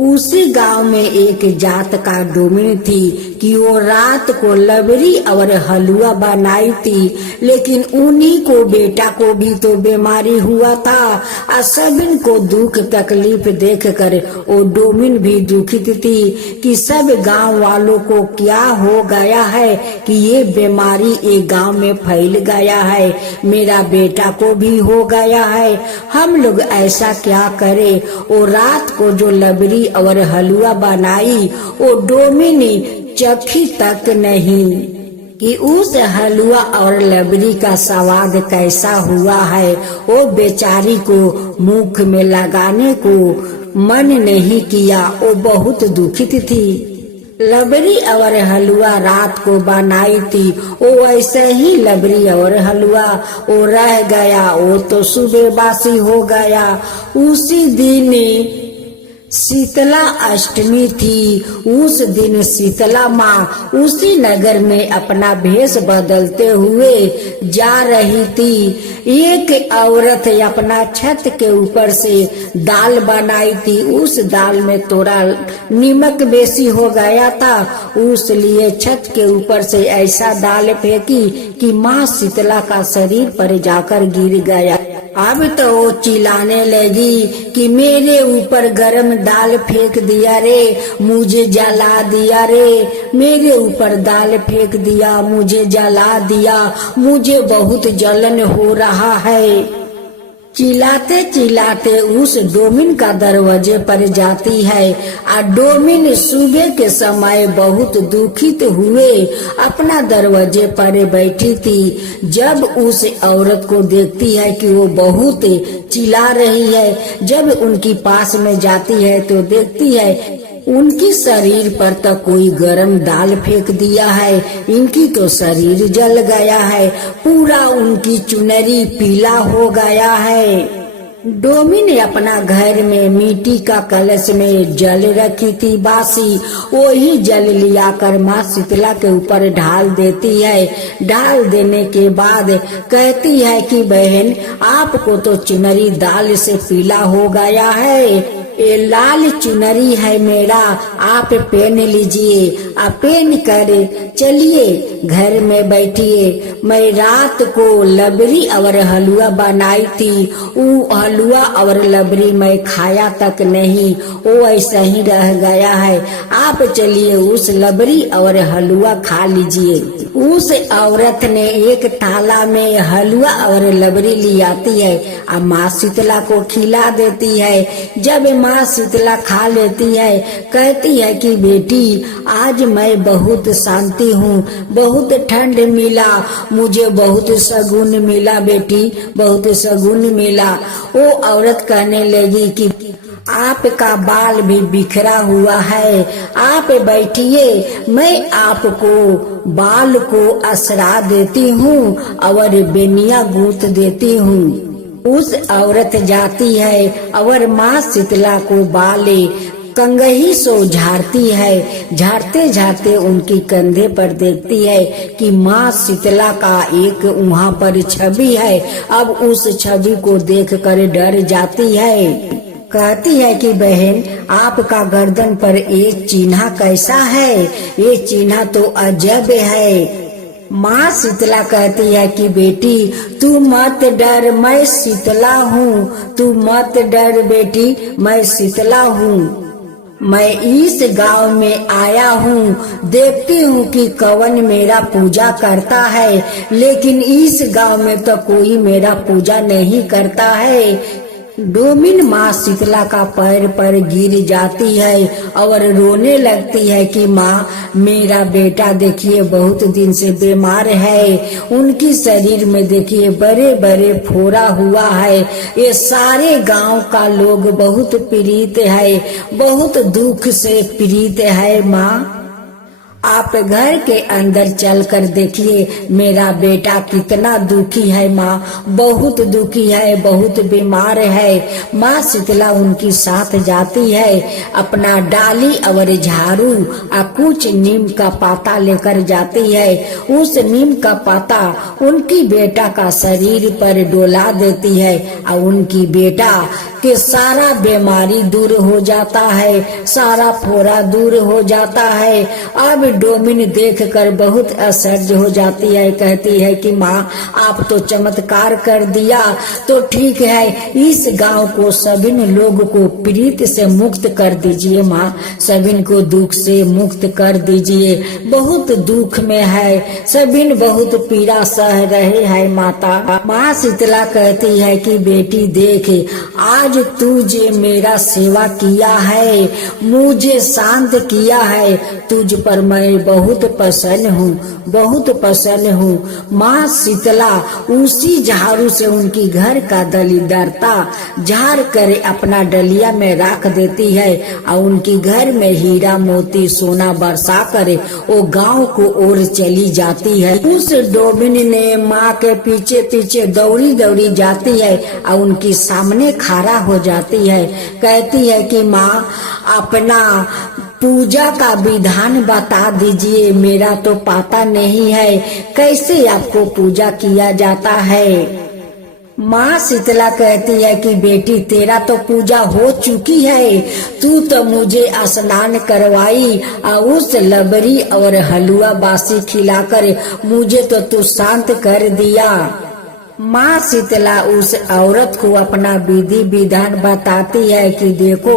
उसी गांव में एक जात का डोमिन थी कि वो रात को लबरी और हलवा बनाई थी, लेकिन उन्हीं को बेटा को भी तो बीमारी हुआ था। और सभी को दुख तकलीफ देखकर वो डोमिन भी दुखित थी कि सब गांव वालों को क्या हो गया है कि ये बीमारी एक गांव में फैल गया है, मेरा बेटा को भी हो गया है, हम लोग ऐसा क्या करें। वो रात को जो लबरी और हलवा बनाई वो डोमिनी चखी तक नहीं कि उस हलवा और लबरी का स्वाद कैसा हुआ है। वो बेचारी को मुख में लगाने को मन नहीं किया, वो बहुत दुखित थी। लबरी और हलवा रात को बनाई थी, वो ऐसे ही लबरी और हलवा वो रह गया, वो तो सुबह बासी हो गया। उसी दिन शीतला अष्टमी थी। उस दिन शीतला माँ उसी नगर में अपना भेष बदलते हुए जा रही थी। एक औरत अपना छत के ऊपर से दाल बनाई थी। उस दाल में थोड़ा नमक बेसी हो गया था, उसलिए छत के ऊपर से ऐसा दाल फेंकी कि माँ शीतला का शरीर पर जाकर गिर गया। अब तो वो चिल्लाने लगी कि मेरे ऊपर गरम दाल फेंक दिया रे, मुझे जला दिया रे, मेरे ऊपर दाल फेंक दिया, मुझे जला दिया, मुझे बहुत जलन हो रहा है। चिल्लाते चिल्लाते उस डोमिन का दरवाजे पर जाती है और डोमिन सुबह के समय बहुत दुखित हुए अपना दरवाजे पर बैठी थी। जब उस औरत को देखती है कि वो बहुत चिल्ला रही है, जब उनकी पास में जाती है तो देखती है उनकी शरीर पर तो कोई गरम दाल फेंक दिया है, इनकी तो शरीर जल गया है, पूरा उनकी चुनरी पीला हो गया है। डोमिन अपना घर में मिट्टी का कलश में जल रखी थी बासी, वही जल लिया कर माँ शीतला के ऊपर ढाल देती है। ढाल देने के बाद कहती है कि बहन आपको तो चुनरी दाल से पीला हो गया है, ये लाल चुनरी है मेरा, आप पहन लीजिए। आप पहन कर चलिए घर में बैठिए। मैं रात को लबरी और हलवा बनाई थी, वो हलवा और लबरी मैं खाया तक नहीं, वो ऐसा ही रह गया है। आप चलिए उस लबरी और हलवा खा लीजिए। उस औरत ने एक थाला में हलवा और लबरी ले आती है और माँ शीतला को खिला देती है। जब माँ शीतला खा लेती है, कहती है कि बेटी आज मैं बहुत शांति हूँ, बहुत ठंड मिला, मुझे बहुत सगुन मिला बेटी, बहुत सगुन मिला। वो औरत कहने लगी कि आपका बाल भी बिखरा हुआ है, आप बैठिए, मैं आपको बाल को असरा देती हूँ और बेनिया गूंथ देती हूँ। उस औरत जाती है और माँ शीतला को बाले कंगही सो झाड़ती है। झाड़ते झाड़ते उनकी कंधे पर देखती है कि माँ शीतला का एक वहाँ पर छवि है। अब उस छवि को देखकर डर जाती है। कहती है कि बहन आपका गर्दन पर एक चिन्ह कैसा है, ये चिन्ह तो अजब है। माँ शीतला कहती है कि बेटी तू मत डर, मैं शीतला हूँ, तू मत डर बेटी, मैं शीतला हूँ। मैं इस गांव में आया हूँ, देखती हूँ कि कौन मेरा पूजा करता है, लेकिन इस गांव में तो कोई मेरा पूजा नहीं करता है। डोमिन माँ शीतला का पैर पर गिर जाती है और रोने लगती है कि माँ मेरा बेटा देखिए बहुत दिन से बीमार है, उनकी शरीर में देखिए बड़े बड़े फोड़ा हुआ है, ये सारे गांव का लोग बहुत पीड़ित है, बहुत दुख से पीड़ित है। माँ आप घर के अंदर चलकर देखिए मेरा बेटा कितना दुखी है, माँ बहुत दुखी है, बहुत बीमार है। माँ शीतला उनकी साथ जाती है, अपना डाली और झाड़ू और कुछ नीम का पाता लेकर जाती है। उस नीम का पाता उनकी बेटा का शरीर पर डोला देती है और उनकी बेटा के सारा बीमारी दूर हो जाता है, सारा फोड़ा दूर हो जाता है। अब डोमिन देखकर बहुत आश्चर्य हो जाती है, कहती है कि माँ आप तो चमत्कार कर दिया, तो ठीक है इस गांव को सभी लोग को पीड़ित से मुक्त कर दीजिए, माँ सभी को दुख से मुक्त कर दीजिए, बहुत दुख में है, सभी बहुत पीड़ा सह रहे हैं। माता माँ शीतला कहती है कि बेटी देख आज तुझे मेरा सेवा किया है, मुझे शांत किया है, तुझ पर मैं बहुत प्रसन्न हूँ, बहुत प्रसन्न हूँ। माँ शीतला उसी झाड़ू से उनकी घर का दलिदरता झाड़ कर अपना डलिया डलिया में रख देती है और उनकी घर में हीरा मोती सोना बरसा कर वो गांव को ओर चली जाती है। उस डोबिन ने माँ के पीछे पीछे दौड़ी दौड़ी जाती है और उनकी सामने खड़ा हो जाती है। कहती है कि माँ, अपना पूजा का विधान बता दीजिए, मेरा तो पता नहीं है कैसे आपको पूजा किया जाता है। माँ शीतला कहती है कि बेटी, तेरा तो पूजा हो चुकी है, तू तो मुझे स्नान करवाई और उस लबरी और हलवा बासी खिलाकर मुझे तो तू शांत कर दिया। माँ शीतला उस औरत को अपना विधि विधान बताती है कि देखो,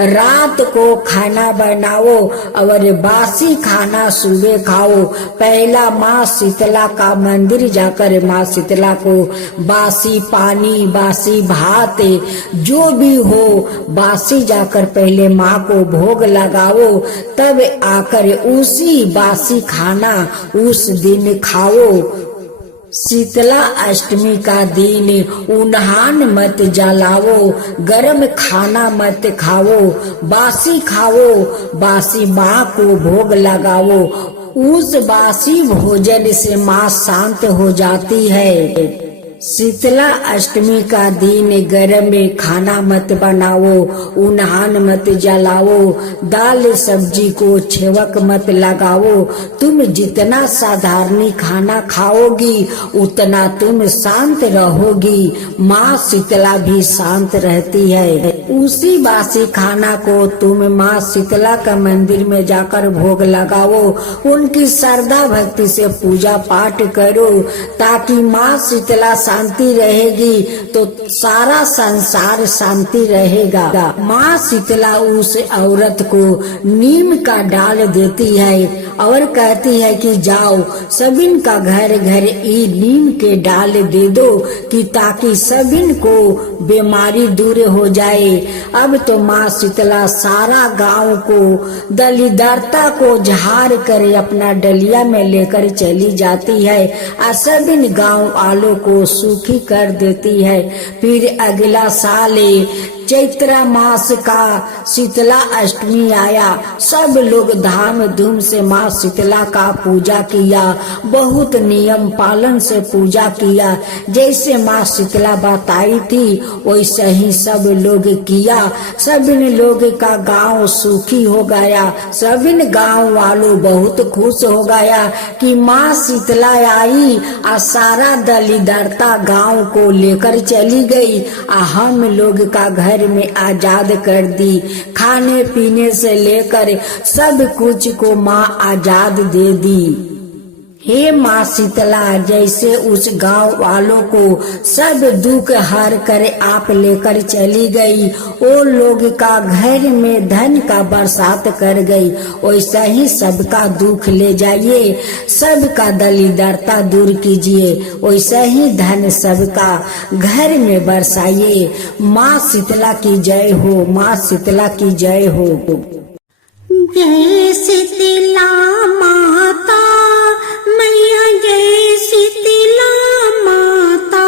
रात को खाना बनाओ और बासी खाना सुबह खाओ। पहला माँ शीतला का मंदिर जाकर माँ शीतला को बासी पानी, बासी भात, जो भी हो बासी जाकर पहले माँ को भोग लगाओ, तब आकर उसी बासी खाना उस दिन खाओ। शीतला अष्टमी का दिन उन्हान मत जलाओ, गरम खाना मत खाओ, बासी खाओ, बासी माँ को भोग लगाओ। उस बासी भोजन से माँ शांत हो जाती है। शीतला अष्टमी का दिन गरम में खाना मत बनाओ, उन्हान मत जलाओ, दाल सब्जी को छेवक मत लगाओ। तुम जितना साधारण खाना खाओगी उतना तुम शांत रहोगी। माँ शीतला भी शांत रहती है। उसी बासी खाना को तुम माँ शीतला का मंदिर में जाकर भोग लगाओ, उनकी श्रद्धा भक्ति से पूजा पाठ करो, ताकि माँ शीतला शांति रहेगी तो सारा संसार शांति रहेगा। माँ शीतला उस औरत को नीम का डाल देती है और कहती है कि जाओ, सबिन का घर घर ई नीम के डाल दे दो कि ताकि सबिन को बीमारी दूर हो जाए। अब तो माँ शीतला सारा गांव को दलिदरता को झाड़ कर अपना डलिया में लेकर चली जाती है और सबिन गांव वालों को सुखी कर देती है। फिर अगला साल चैत्र मास का शीतला अष्टमी आया। सब लोग धाम धूम से माँ शीतला का पूजा किया, बहुत नियम पालन से पूजा किया। जैसे माँ शीतला बताई थी वैसे ही सब लोग किया। सभी लोग का गांव सुखी हो गया। सभी गांव वालों बहुत खुश हो गया कि माँ शीतला आई और सारा दलिदरता गांव को लेकर चली गई और हम लोग का घर में आजाद कर दी। खाने पीने से लेकर सब कुछ को माँ आजाद दे दी। हे माँ शीतला, जैसे उस गांव वालों को सब दुख हर कर आप लेकर चली गई, वो लोग का घर में धन का बरसात कर गई, वैसा ही सबका दुख ले जाइए, सबका दलिदरता दूर कीजिए, वैसा ही धन सबका घर में बरसाइए। माँ शीतला की जय हो, माँ शीतला की जय हो। जय शीतला माता मैया, जय शीतला माता,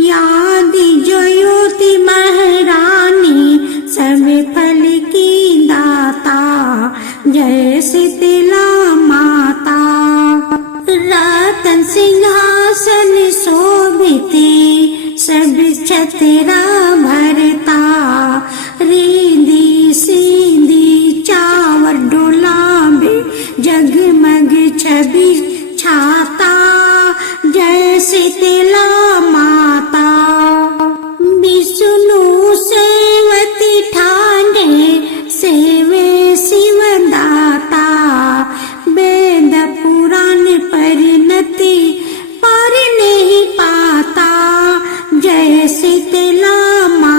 याद ज्योति महारानी सब फल की दाता। जय शीतला माता, रतन सिंहासन शोभिते सब छतरा भरता, रिद्धि सिद्धि चावर डोलावे जगमग छवि छाता। जय शीतला माता, विष्णु सेवती ठाणे सेवे शिव दाता, वेद पुराण परिणति पर नहीं पाता। जय शीतला माता।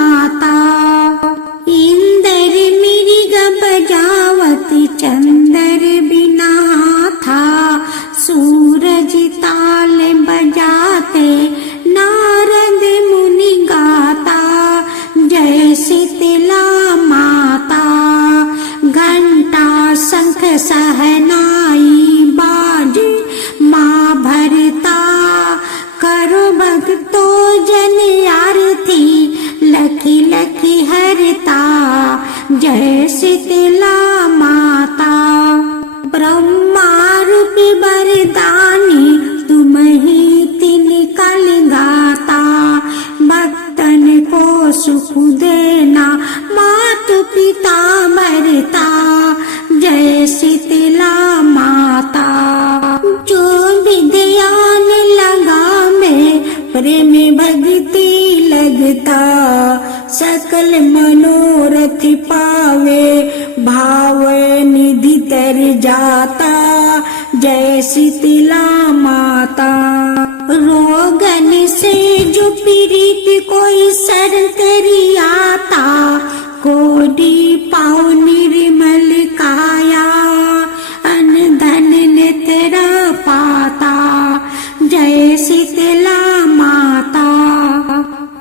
शीतलता सकल मनोरथ पावे भाव निधि तर जाता जय शीतला माता। रोगन से जो पीड़ित कोई सर करी आता कोटि पाओ निर्मल काया अन्न धन नेत्र पाता जय शीतला माता।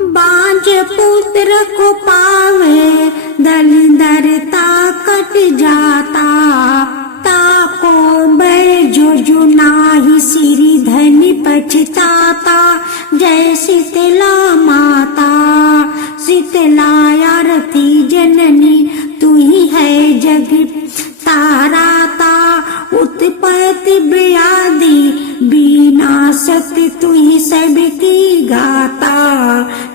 बांझ पुत्र को पावे दरिद्रता कट जाता ताको जो नाही सिरि धन पछताता जय शीतला माता। शीतला आरती जननी तू ही है जग ताराता उत्पत्ति व्याधि विनाशक तू ही सबकी गाता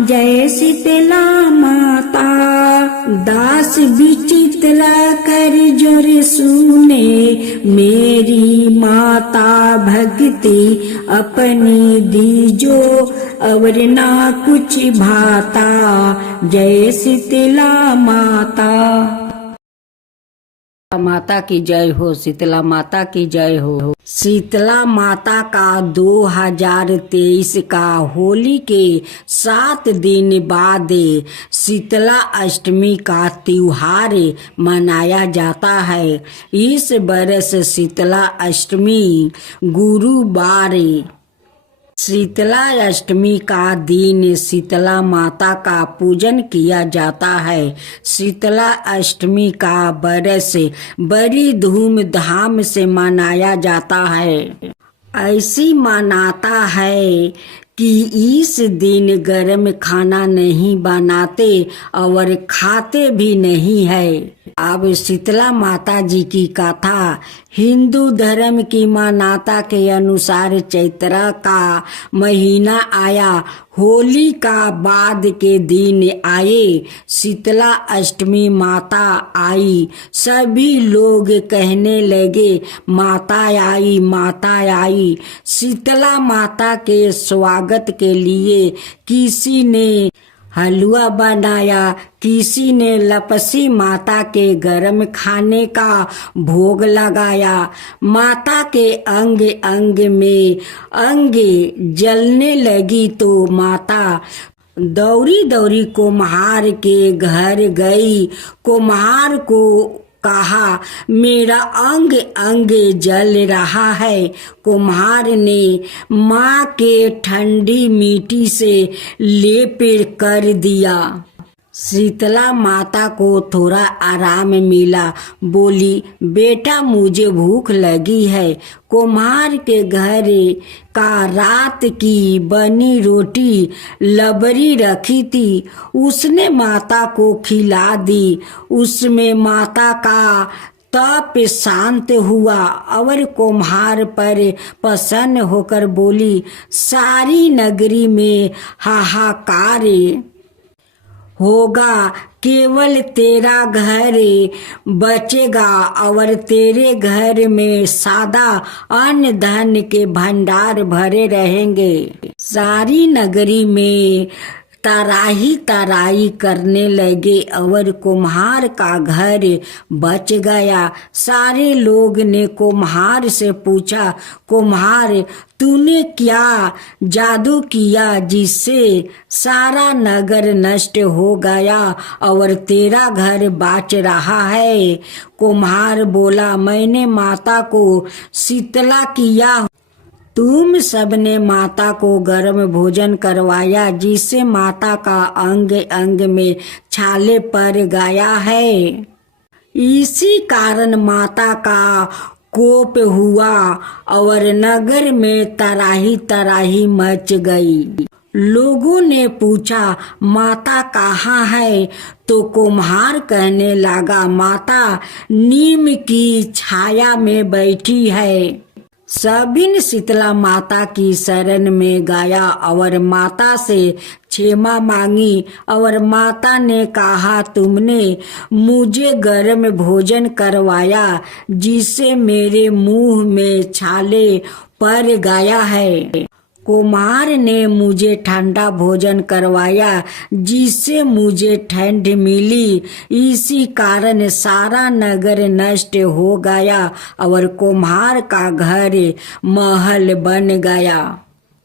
जय शीतला माता। दास विचित्र कर जोर सुने मेरी माता भक्ति अपनी दीजो अवर ना कुछ भाता जय शीतला माता। माता की जय हो, शीतला माता की जय हो। शीतला माता का 2023 का होली के 7 दिन बाद शीतला अष्टमी का त्योहार मनाया जाता है। इस बरस शीतला अष्टमी गुरुवार शीतला अष्टमी का दिन शीतला माता का पूजन किया जाता है। शीतला अष्टमी का बरस बड़ी धूमधाम से मनाया जाता है। ऐसी मान्यता है कि इस दिन गर्म खाना नहीं बनाते और खाते भी नहीं है। अब शीतला माता जी की कथा हिंदू धर्म की मान्यता के अनुसार चैत्र का महीना आया, होली का बाद के दिन आए, शीतला अष्टमी माता आई। सभी लोग कहने लगे माता आई, माता आई। शीतला माता के स्वागत के लिए किसी ने हलवा बनाया, किसी ने लपसी माता के गर्म खाने का भोग लगाया। माता के अंग अंग में अंग जलने लगी तो माता दौड़ी दौड़ी कुम्हार के घर गई। कुम्हार को कहा मेरा अंग अंग जल रहा है। कुम्हार ने माँ के ठंडी मिट्टी से लेप कर दिया। शीतला माता को थोड़ा आराम मिला, बोली बेटा मुझे भूख लगी है। कुम्हार के घर का रात की बनी रोटी लबरी रखी थी, उसने माता को खिला दी। उसमें माता का तप शांत हुआ और कुम्हार पर प्रसन्न होकर बोली सारी नगरी में हाहाकार होगा, केवल तेरा घर बचेगा और तेरे घर में सादा अन्न धन के भंडार भरे रहेंगे। सारी नगरी में तराही तराई करने लगे और कुम्हार का घर बच गया। सारे लोग ने कुम्हार से पूछा कुम्हार तूने क्या जादू किया जिससे सारा नगर नष्ट हो गया और तेरा घर बच रहा है? कुम्हार बोला मैंने माता को शीतला किया। तुम सबने माता को गर्म भोजन करवाया जिससे माता का अंग अंग में छाले पड़ गया है। इसी कारण माता का कोप हुआ और नगर में तराही तराही मच गई। लोगों ने पूछा माता कहाँ है? तो कुम्हार कहने लगा माता नीम की छाया में बैठी है। सभी ने शीतला माता की शरण में गया और माता से क्षमा मांगी और माता ने कहा तुमने मुझे गर्म भोजन करवाया जिससे मेरे मुंह में छाले पड़ गया है। कुमार ने मुझे ठंडा भोजन करवाया जिससे मुझे ठंड मिली। इसी कारण सारा नगर नष्ट हो गया और कुम्हार का घर महल बन गया।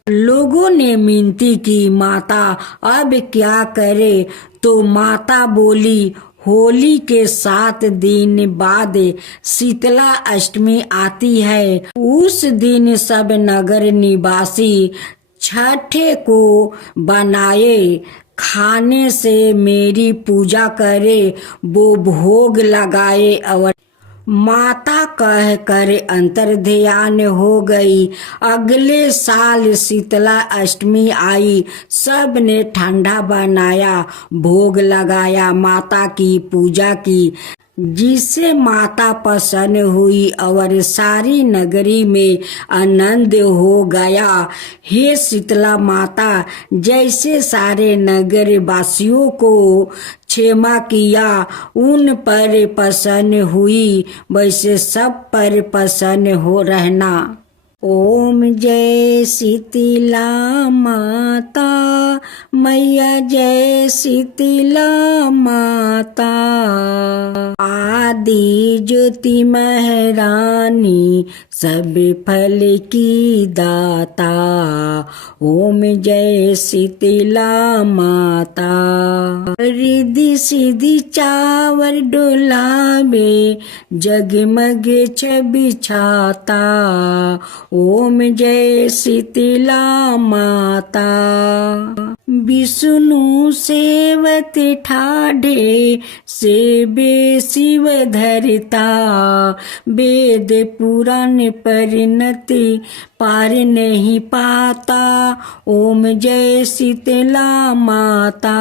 लोगों ने मिनती की, माता अब क्या करे? तो माता बोली, होली के 7 दिन बाद शीतला अष्टमी आती है। उस दिन सब नगर निवासी छठे को बनाए खाने से मेरी पूजा करे, वो भोग लगाए और माता कह कर अंतर्ध्यान हो गई। अगले साल शीतला अष्टमी आई। सब ने ठंडा बनाया, भोग लगाया, माता की पूजा की, जिससे माता प्रसन्न हुई और सारी नगरी में आनंद हो गया। हे शीतला माता, जैसे सारे नगर वासियों को क्षमा किया, उन पर प्रसन्न हुई, वैसे सब पर प्रसन्न हो रहना। ओम जय शीतला माता, मैया जय शीतला माता। आदि ज्योति महारानी, सब फल की दाता। ओम जय शीतला माता। रिद्धि सिद्धि चावर डोलावे, जगमग छवि छाता। ओम जय शीतला माता। विष्णु सेवत ठाढ़े, सेवे शिव धरता। वेद पुराण परिणति, पार नहीं पाता। ओम जय शीतला माता।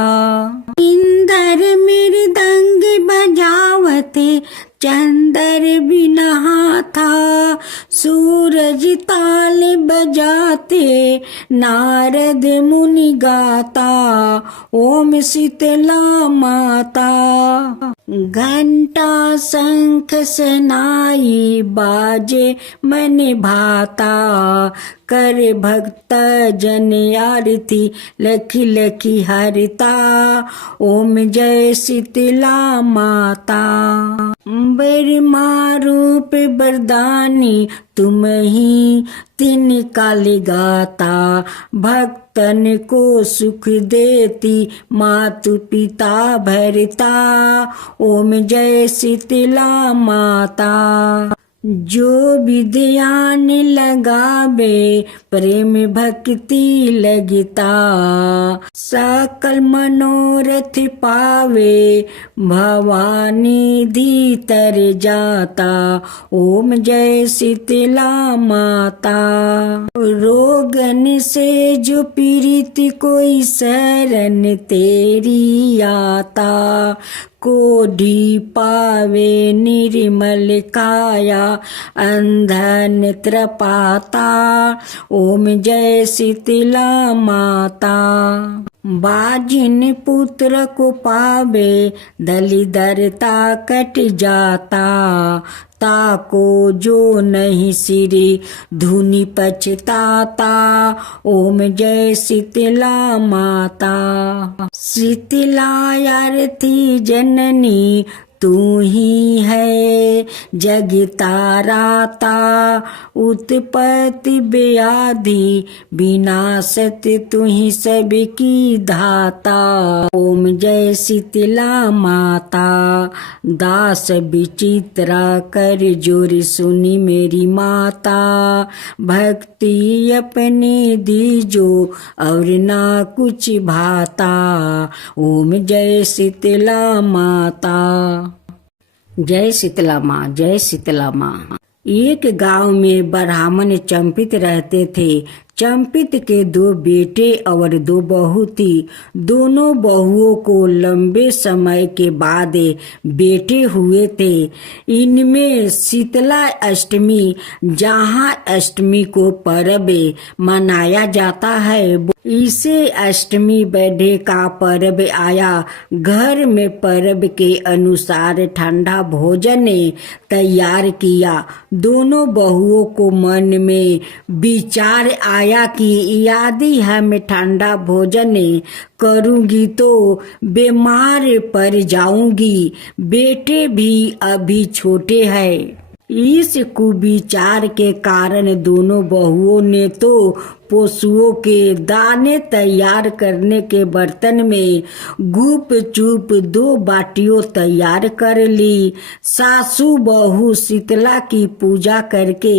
इंद्र मृदंग बजावते, चंद्र भी नहाता। सूरज ताल बजाते, नारद मुनि गाता। ओम शीतला माता। घंटा शंख सनाई, बाजे मन भाता। कर भक्त जन आरती, लखी लखी हरता। ओम जय शीतला माता। ब्रह्मा रूप वरदानी, तुम ही तीन काली गाता। भक्तन को सुख देती, मातु पिता भरता। ओम जय शीतला माता। जो विद्यान लगावे, प्रेम भक्ति लगता। सकल मनोरथ पावे, भवानी धी तर जाता। ओम जय शीतला माता। रोगन से जो पीड़ित, कोई शरण तेरी आता। कोढ़ी पावे निर्मल काया, अंधा नेत्र पाता। ओम जय शीतला माता। बाजिन पुत्र को पावे, दलिदरता कट जाता। ताको जो नहीं सिरे, धुनि पछताता। ओम जय शीतला माता। शीतला आरती जननी, तू ही है जग ताराता। उत्पत्ति व्याधि विनाशत, तू ही सबकी धाता। ओम जय शीतला माता। दास विचित्रा कर जोर सुनी मेरी माता। भक्ति अपने दीजो और ना कुछ भाता। ओम जय शीतला माता। जय शीतला माँ, जय शीतला माँ। एक गांव में ब्राह्मण चंपित रहते थे। चंपित के 2 बेटे और 2 बहू थी। दोनों बहुओं को लंबे समय के बाद बेटे हुए थे। इनमें शीतला अष्टमी, जहाँ अष्टमी को पर्व मनाया जाता है, इसे अष्टमी बढ़े का पर्व आया। घर में पर्व के अनुसार ठंडा भोजन तैयार किया। दोनों बहुओं को मन में विचार आया, माया की यदि हम ठंडा भोजन करूंगी तो बीमार पड़ जाऊंगी। बेटे भी अभी छोटे हैं। इस कुविचार के कारण दोनों बहुओं ने तो पशुओं के दाने तैयार करने के बर्तन में गुप चुप 2 बाटियों तैयार कर ली। सासू बहू शीतला की पूजा करके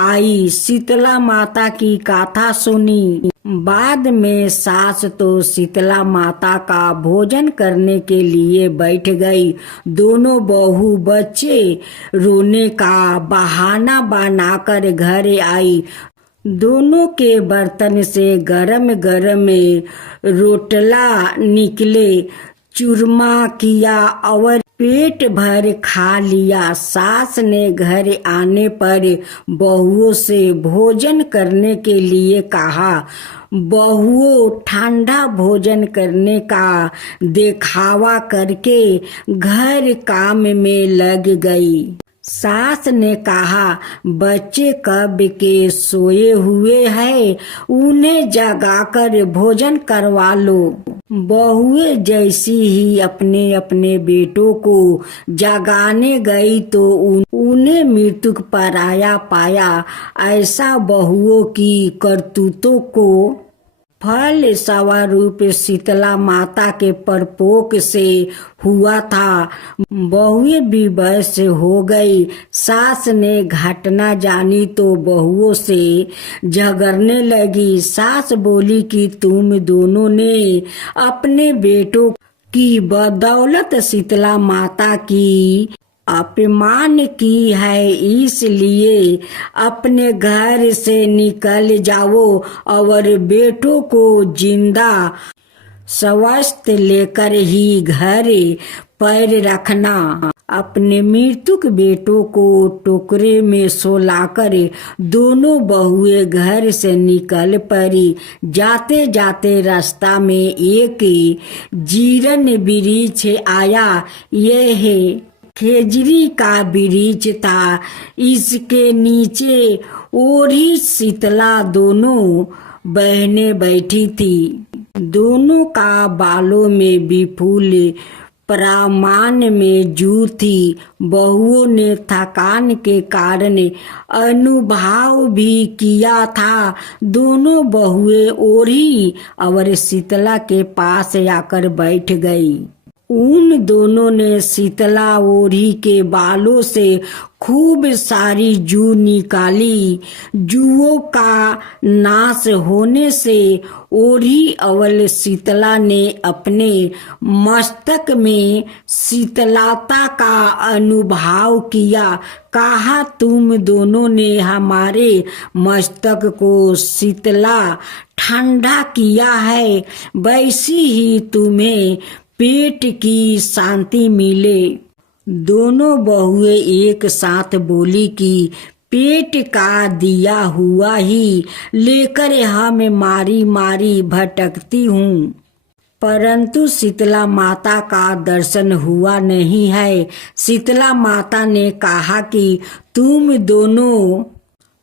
आई। शीतला माता की गाथा सुनी। बाद में सास तो शीतला माता का भोजन करने के लिए बैठ गई। दोनों बहू बच्चे रोने का बहाना बनाकर घर आई। दोनों के बर्तन से गरम गरम रोटला निकले। चूरमा किया और पेट भर खा लिया। सास ने घर आने पर बहुओं से भोजन करने के लिए कहा। बहुओं ठंडा भोजन करने का दिखावा करके घर काम में लग गई। सास ने कहा, बच्चे कब के सोए हुए हैं, उन्हें जगाकर भोजन करवा लो। बहुएं जैसी ही अपने अपने बेटों को जगाने गई तो उन्हें मृत्यु पराया पाया। ऐसा बहुओं की करतूतों को फल स्वरूप शीतला माता के परपोक से हुआ था। बहुएं विवश हो गई। सास ने घटना जानी तो बहुओं से झगड़ने लगी। सास बोली कि तुम दोनों ने अपने बेटों की बदौलत शीतला माता की अपमान की है, इसलिए अपने घर से निकल जाओ और बेटों को जिंदा स्वस्थ लेकर ही घर पैर रखना। अपने मृतक बेटों को टोकरे में सोलाकर दोनों बहुएं घर से निकल पड़ी। जाते जाते रास्ता में एक जीरन वृक्ष आया। यह खेजड़ी का वृक्ष था। इसके नीचे ओढ़ी शीतला दोनों बहनें बैठी थी। दोनों का बालों में विपुल प्रमाण में जू थी। बहुओं ने थकान के कारण अनुभव भी किया था। दोनों बहुएं ओढ़ी और शीतला के पास आकर बैठ गई। उन दोनों ने शीतला ओढ़ी के बालों से खूब सारी जू निकाली। जूओं का नाश होने से ओढ़ी और शीतला ने अपने मस्तक में शीतलता का अनुभव किया। कहा, तुम दोनों ने हमारे मस्तक को शीतला ठंडा किया है, वैसी ही तुम्हें पेट की शांति मिले। दोनों बहुएं एक साथ बोली कि पेट का दिया हुआ ही लेकर हम मारी मारी भटकती हूँ, परंतु शीतला माता का दर्शन हुआ नहीं है। शीतला माता ने कहा कि तुम दोनों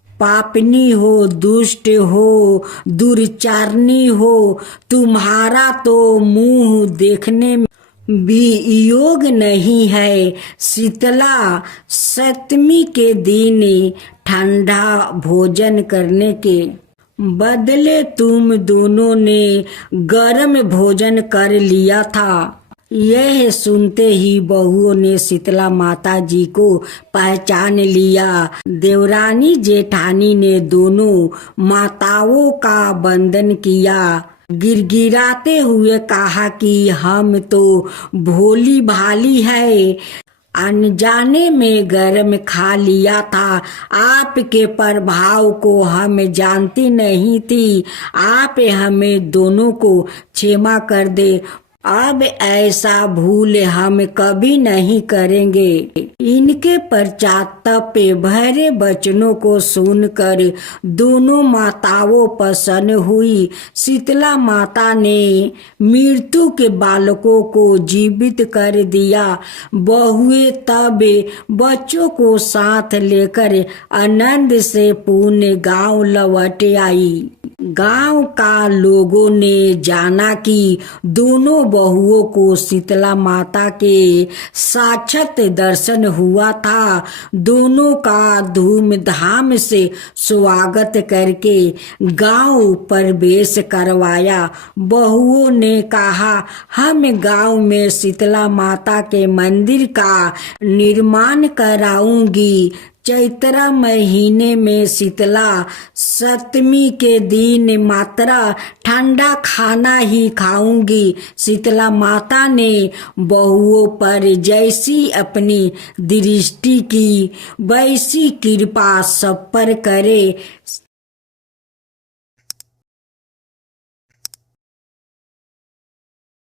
पापनी हो, दुष्ट हो, दुर्चारणी हो। तुम्हारा तो मुंह देखने में भी योग नहीं है। शीतला सप्तमी के दिन ठंडा भोजन करने के बदले तुम दोनों ने गर्म भोजन कर लिया था। यह सुनते ही बहुओं ने शीतला माता जी को पहचान लिया। देवरानी जेठानी ने दोनों माताओं का वंदन किया। गिड़गिड़ाते हुए कहा कि हम तो भोली भाली है, अनजाने में गरम खा लिया था। आपके प्रभाव को हम जानती नहीं थी। आप हमें दोनों को क्षमा कर दे। अब ऐसा भूल हम कभी नहीं करेंगे। इनके पश्चाताप भरे वचनों को सुनकर दोनों माताओं प्रसन्न हुई। शीतला माता ने मृत्यु के बालकों को जीवित कर दिया। बहुएं तब बच्चों को साथ लेकर आनंद से पुण्य गांव लौट आई। गांव का लोगों ने जाना कि दोनों बहुओं को शीतला माता के साक्षात दर्शन हुआ था। दोनों का धूमधाम से स्वागत करके गांव प्रवेश करवाया। बहुओं ने कहा, हम गांव में शीतला माता के मंदिर का निर्माण कराऊंगी। चैत्र महीने में शीतला सप्तमी के दिन मात्र ठंडा खाना ही खाऊंगी। शीतला माता ने बहुओं पर जैसी अपनी दृष्टि की वैसी कृपा सब पर करे।